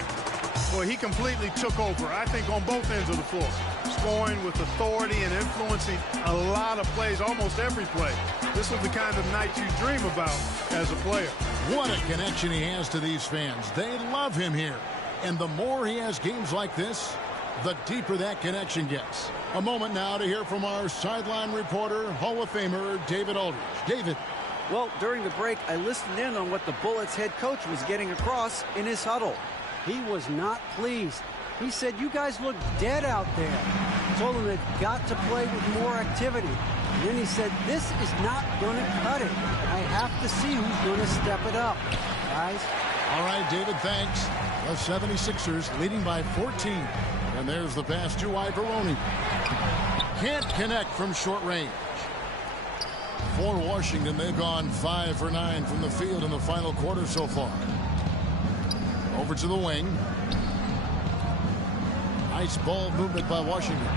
Well, he completely took over, I think, on both ends of the floor. Scoring with authority and influencing a lot of plays, almost every play. This is the kind of night you dream about as a player. What a connection he has to these fans. They love him here. And the more he has games like this, the deeper that connection gets. A moment now to hear from our sideline reporter, Hall of Famer David Aldridge. David. Well, during the break, I listened in on what the Bullets head coach was getting across in his huddle. He was not pleased. He said, you guys look dead out there. Told them they've got to play with more activity. And then he said, this is not going to cut it. I have to see who's going to step it up, guys. All right, David, thanks. The 76ers leading by 14. And there's the pass to Ivoroni. Can't connect from short range. For Washington, they've gone 5 for 9 from the field in the final quarter so far. Over to the wing. Nice ball movement by Washington.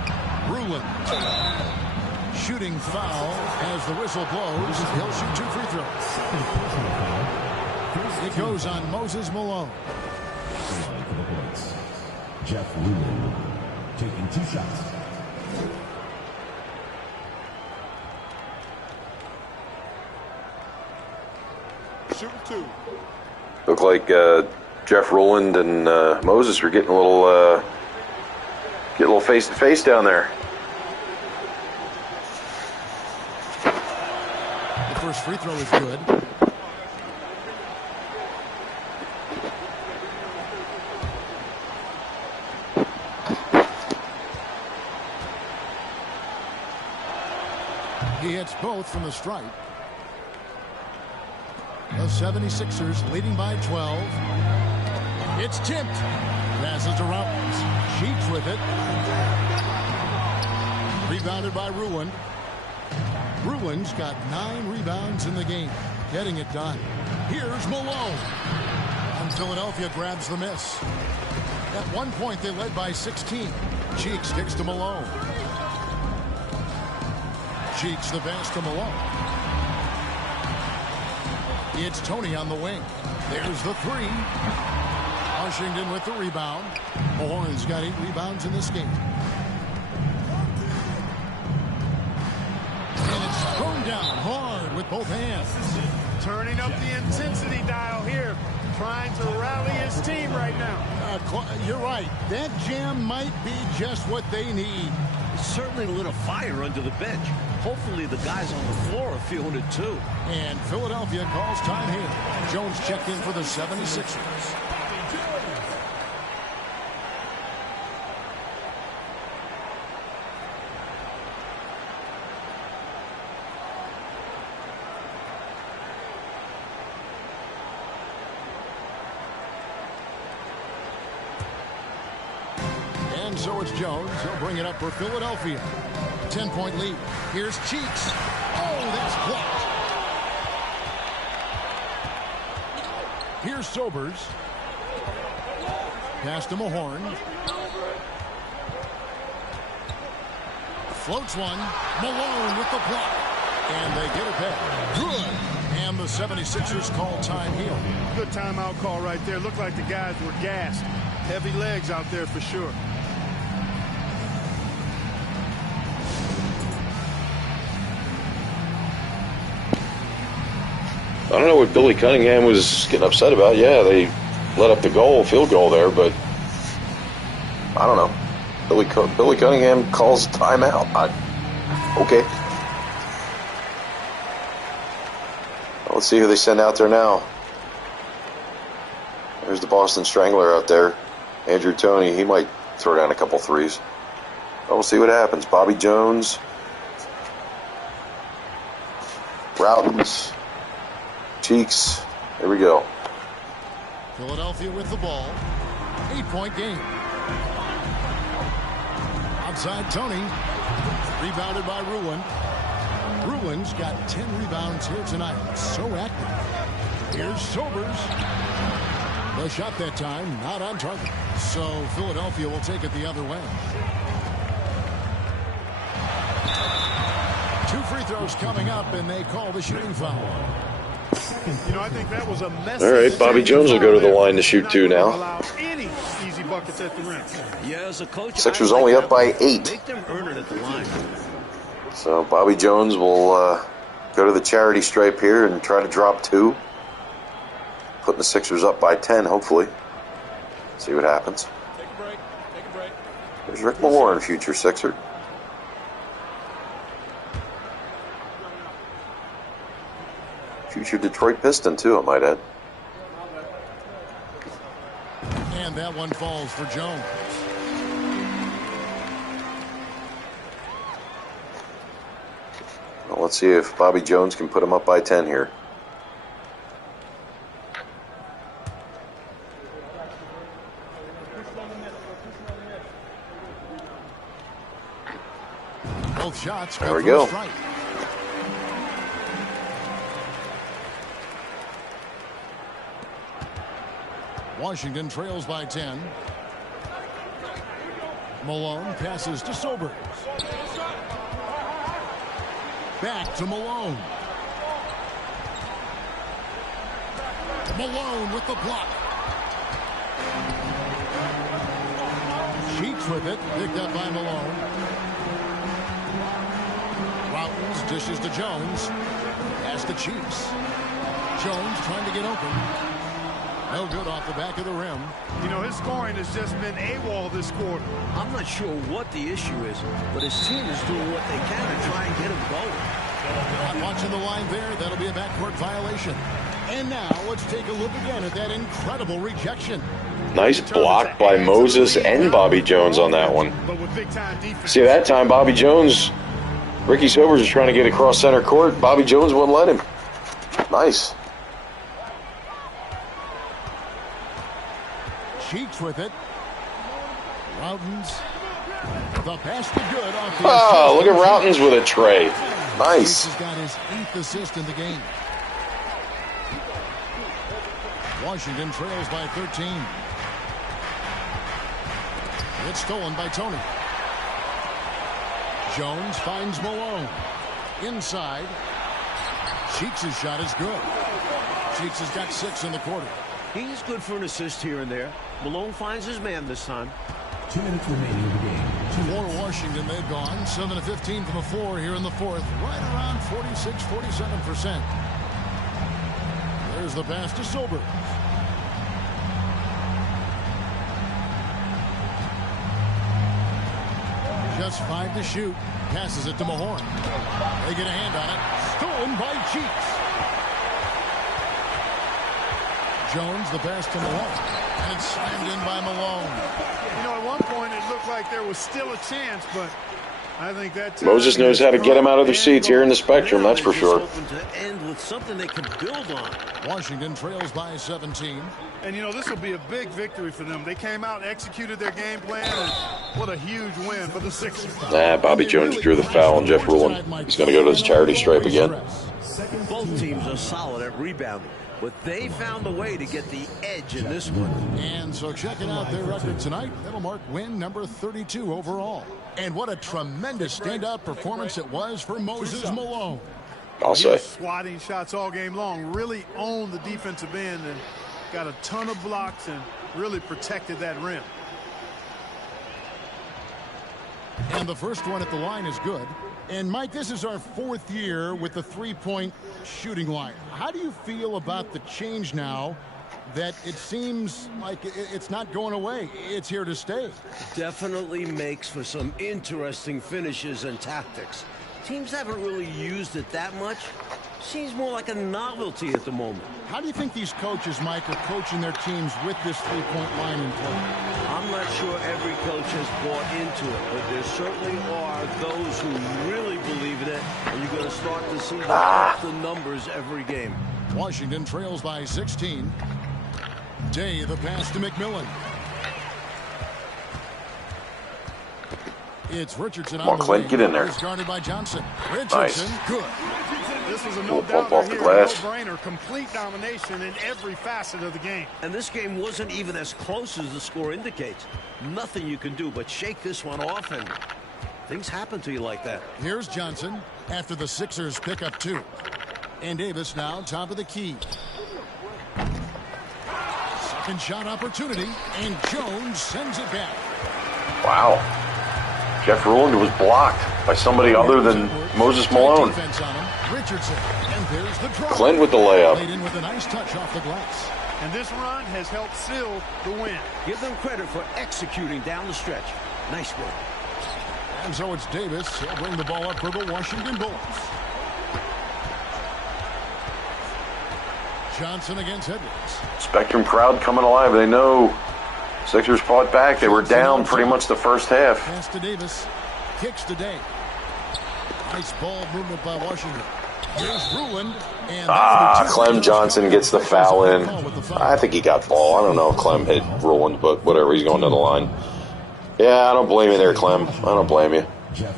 Rowland. Shooting foul as the whistle blows. He'll shoot 2 free throws. It goes on Moses Malone. Jeff Rowland taking 2 shots. Shooting 2. Look like Jeff Rowland and Moses were getting a little face to face down there. The first free throw is good. He hits both from the stripe. The 76ers leading by 12. It's tipped. Passes to Routens. Cheeks with it. Rebounded by Rowland. Rowland's got 9 rebounds in the game. getting it done. Here's Malone. And Philadelphia grabs the miss. At one point, they led by 16. Cheeks kicks to Malone. Cheeks the pass to Malone. It's Tony on the wing. There's the three. Washington with the rebound. Horn's got 8 rebounds in this game. And it's thrown down hard with both hands. Turning up the intensity dial here. Trying to rally his team right now. You're right. That jam might be just what they need. Certainly lit a fire under the bench. Hopefully the guys on the floor are feeling it too. And Philadelphia calls time here. Jones checked in for the 76ers. And so it's Jones. He'll bring it up for Philadelphia. 10-point lead. Here's Cheeks. Oh, that's blocked. Here's Sobers. Pass to Mahorn. Floats one. Malone with the block. And they get it back. Good. And the 76ers call time here. Good timeout call right there. Looked like the guys were gassed. Heavy legs out there for sure. I don't know what Billy Cunningham was getting upset about. Yeah, they let up the field goal there, but I don't know. Billy Cunningham calls timeout. Okay. Well, let's see who they send out there now. There's the Boston Strangler out there. Andrew Toney, he might throw down a couple threes. Well, we'll see what happens. Bobby Jones. Routens. Cheeks. Here we go. Philadelphia with the ball. 8-point game. Outside Tony. Rebounded by Ruland. Ruland's got 10 rebounds here tonight. So active. Here's Sobers. The shot that time, not on target. So Philadelphia will take it the other way. 2 free throws coming up, and they call the shooting foul. You know, I think that was a mess. All right, Bobby Jones will go to the line to shoot 2 now. Any easy buckets at the rim. Yeah, as a coach, Sixers only up by 8. Make them earn it at the line. So Bobby Jones will go to the charity stripe here and try to drop 2. Putting the Sixers up by 10, hopefully. See what happens. Take a break. Take a break. There's Rick Mahorn, future Sixer. Future Detroit Piston, too, I might add. And that one falls for Jones. Well, let's see if Bobby Jones can put him up by 10 here. Both shots. There we go. Strike. Washington trails by 10. Malone passes to Sobers. Back to Malone. Malone with the block. Cheeks with it. Picked up by Malone. Routens dishes to Jones. Pass to Cheeks. Jones trying to get open. No good off the back of the rim. You know, his scoring has just been AWOL this quarter. I'm not sure what the issue is, but his team is doing what they can to try and get him going. Not watching the line there. That'll be a backcourt violation. And now let's take a look again at that incredible rejection. Nice block by Moses and Bobby Jones on that one. But with big-time defense. See, that time Bobby Jones, Ricky Sobers was trying to get across center court. Bobby Jones wouldn't let him. Nice. Cheeks with it. Routens. The pass to good off the Oh, look at Routens with a tray. Nice. Cheeks has got his 8th assist in the game. Washington trails by 13. It's stolen by Tony. Jones finds Malone. Inside. Cheeks' shot is good. Cheeks has got 6 in the quarter. He's good for an assist here and there. Malone finds his man this time. 2 minutes remaining in the game. For Washington, they've gone 7 of 15 from the floor here in the fourth. Right around 46-47%. There's the pass to Silver. Just 5 to shoot. Passes it to Mahorn. They get a hand on it. Stolen by Cheeks. Jones, the pass to Malone. And it's slammed in by Malone. You know, at one point it looked like there was still a chance, but I think that Moses knows how to get them out of their seats here in the Spectrum, that's for sure. Open to end with something they can build on. Washington trails by 17. And, you know, this will be a big victory for them. They came out, executed their game plan, and what a huge win for the Sixers. Bobby Jones drew the foul on Jeff Ruland. He's going to go to his charity stripe again. Both teams are solid at rebounding, but they found a way to get the edge in this one. And so checking out their record tonight, that'll mark win number 32 overall. And what a tremendous standout performance it was for Moses Malone. I'll He say. was swatting shots all game long, really owned the defensive end and got a ton of blocks and really protected that rim. And the first one at the line is good. And Mike, this is our 4th year with the 3-point shooting line. How do you feel about the change now that it seems like it's not going away? It's here to stay. Definitely makes for some interesting finishes and tactics. Teams haven't really used it that much. Seems more like a novelty at the moment. How do you think these coaches, Mike, are coaching their teams with this 3-point line in play? I'm not sure every coach has bought into it, but there certainly are those who really believe in it, and you're going to start to see them up the numbers every game. Washington trails by 16. Day, the pass to McMillan. It's Richardson Come on, on the Clint, wing. get in there. He's guarded by Johnson. Richardson, Nice. good. This was a Little no bump off doubter the here, glass. no-brainer, complete domination in every facet of the game. And this game wasn't even as close as the score indicates. Nothing you can do but shake this one off, and things happen to you like that. Here's Johnson after the Sixers pick up 2. And Davis now top of the key. Second shot opportunity, and Jones sends it back. Wow. Jeff Ruland was blocked by somebody other than Moses Malone. Defense on him. Richardson, and there's the draw. Clint with the layup. Laid in with a nice touch off the glass. And this run has helped seal the win. Give them credit for executing down the stretch. Nice work. And so it's Davis. He'll bring the ball up for the Washington Bullets. Johnson against Edwards. Spectrum crowd coming alive. They know Sixers fought back. They were down pretty much the first half. Pass to Davis. Kicks to Day. Nice ball movement by Washington. Here's Ruland. And Clem Johnson gets the foul in. I think he got ball. I don't know if Clem hit Ruland, but whatever. He's going to the line. Yeah, I don't blame you there, Clem. I don't blame you.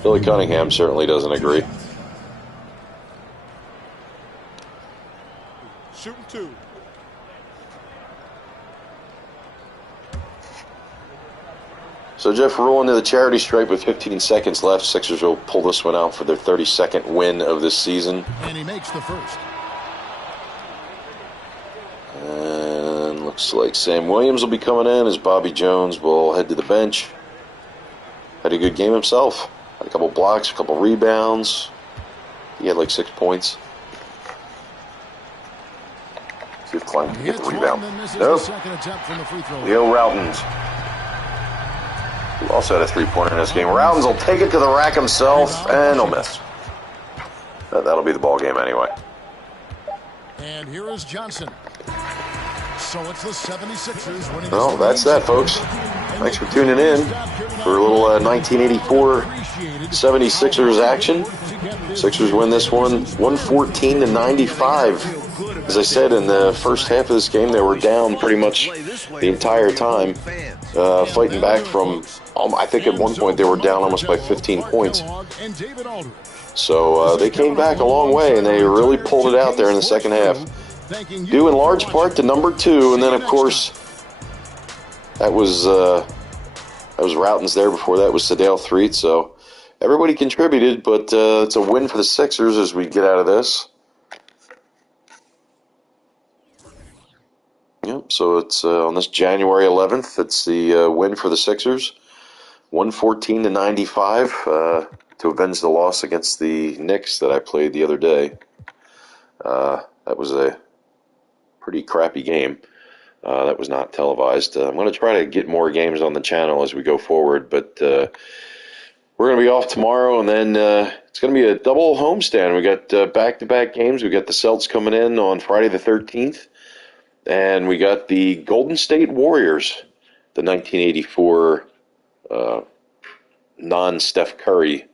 Billy Cunningham certainly doesn't agree. Shooting 2. So Jeff Ruland to the charity stripe with 15 seconds left. Sixers will pull this one out for their 32nd win of this season. And he makes the first. And looks like Sam Williams will be coming in as Bobby Jones will head to the bench. Had a good game himself. Had a couple blocks, a couple rebounds. He had like 6 points. See if Clem can get the rebound. Nope. Leo Routens, who also had a 3-pointer in this game. Routens will take it to the rack himself, and he'll miss. That'll be the ball game anyway. And here is Johnson. So it's the 76ers winning. Well, that's that, folks. Thanks for tuning in for a little 1984 76ers action. Sixers win this one 114-95. As I said, in the first half of this game, they were down pretty much the entire time, fighting back from, I think at one point they were down almost by 15 points. So they came back a long way, and they really pulled it out there in the second half. Thanking you due in for large watching. part to number 2, and then of course that was Routens there. Before that was Sedale Threet. So everybody contributed, but it's a win for the Sixers as we get out of this. Yep. So it's on this January 11th. It's the win for the Sixers, 114-95 to avenge the loss against the Knicks that I played the other day. That was a pretty crappy game. That was not televised. I'm going to try to get more games on the channel as we go forward, but we're going to be off tomorrow, and then it's going to be a double homestand. We got back-to-back games. We got the Celtics coming in on Friday the 13th, and we got the Golden State Warriors, the 1984 non-Steph Curry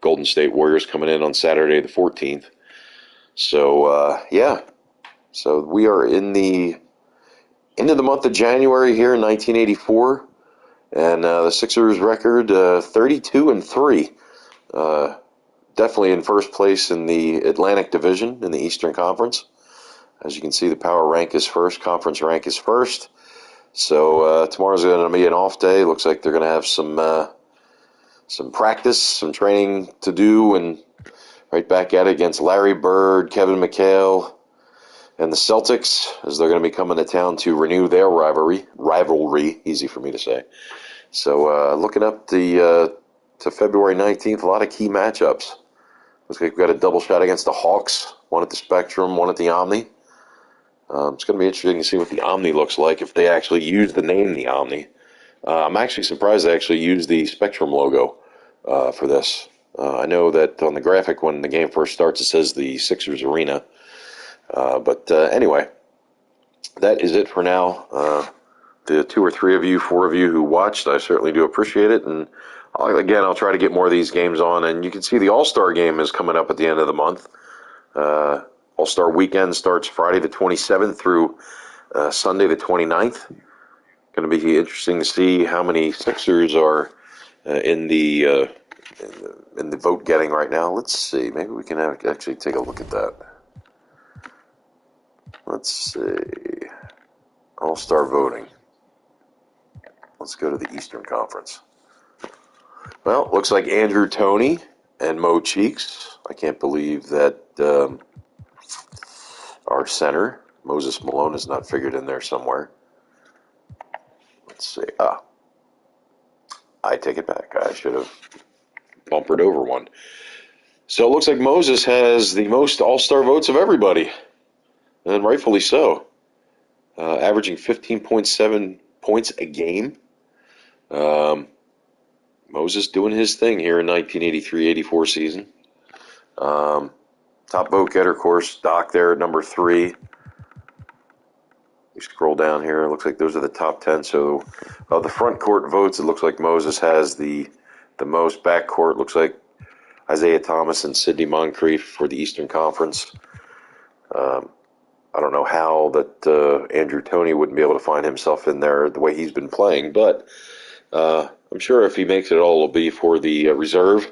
Golden State Warriors, coming in on Saturday the 14th. So, yeah. So we are in the end of the month of January here in 1984, and the Sixers record 32-3. Definitely in first place in the Atlantic Division in the Eastern Conference. As you can see, the power rank is first, conference rank is first. So tomorrow's going to be an off day. Looks like they're going to have some practice, some training to do, and right back at it against Larry Bird, Kevin McHale, and the Celtics, as they're going to be coming to town to renew their rivalry, easy for me to say. So looking up to February 19th, a lot of key matchups. Looks like we've got a double shot against the Hawks, one at the Spectrum, one at the Omni. It's going to be interesting to see what the Omni looks like, if they actually use the name the Omni. I'm actually surprised they actually used the Spectrum logo for this. I know that on the graphic when the game first starts, it says the Sixers Arena. But anyway, that is it for now. The 2 or 3 of you, 4 of you who watched, I certainly do appreciate it. And I'll try to get more of these games on. And you can see the All-Star game is coming up at the end of the month. All-Star weekend starts Friday the 27th through Sunday the 29th. Going to be interesting to see how many Sixers are in the vote getting right now. Let's see. Maybe we can actually take a look at that. Let's see. All-Star voting. Let's go to the Eastern Conference. Well, looks like Andrew Toney and Mo Cheeks. I can't believe that our center, Moses Malone, is not figured in there somewhere. Let's see. I take it back. I should have bumpered over one. So it looks like Moses has the most All-Star votes of everybody, and rightfully so. Averaging 15.7 points a game. Moses doing his thing here in 1983-84 season. Top vote getter, of course, Doc there at number 3. You scroll down here, it looks like those are the top 10. So of the front court votes, it looks like Moses has the most. Back court looks like Isaiah Thomas and Sidney Moncrief for the Eastern Conference. I don't know how that Andrew Toney wouldn't be able to find himself in there the way he's been playing, but I'm sure if he makes it all, it'll be for the reserve,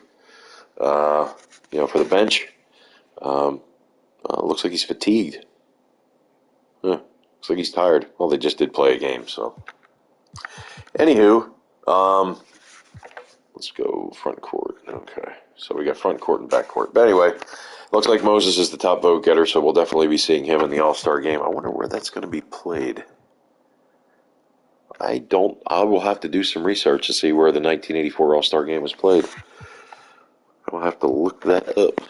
for the bench. Looks like he's fatigued. Looks like he's tired. Well, they just did play a game, so. Anywho, let's go front court. Okay, so we got front court and back court. But anyway, looks like Moses is the top vote getter, so we'll definitely be seeing him in the All-Star game. I wonder where that's going to be played. I will have to do some research to see where the 1984 All-Star game was played. I will have to look that up.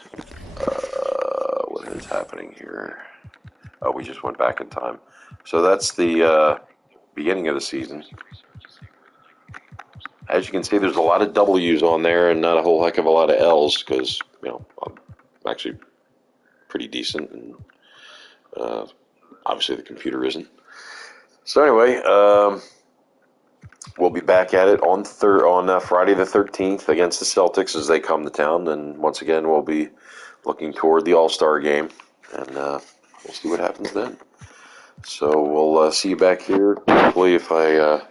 What is happening here? Oh, we just went back in time. So that's the beginning of the season. As you can see, there's a lot of W's on there and not a whole heck of a lot of L's because, I'm actually pretty decent, and obviously the computer isn't. So anyway, we'll be back at it on Friday the 13th against the Celtics as they come to town, and once again we'll be looking toward the All-Star game, and we'll see what happens then. So we'll see you back here. Hopefully, if I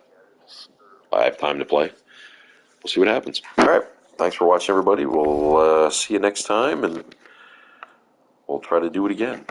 have time to play, we'll see what happens. All right. Thanks for watching, everybody. We'll see you next time, and we'll try to do it again.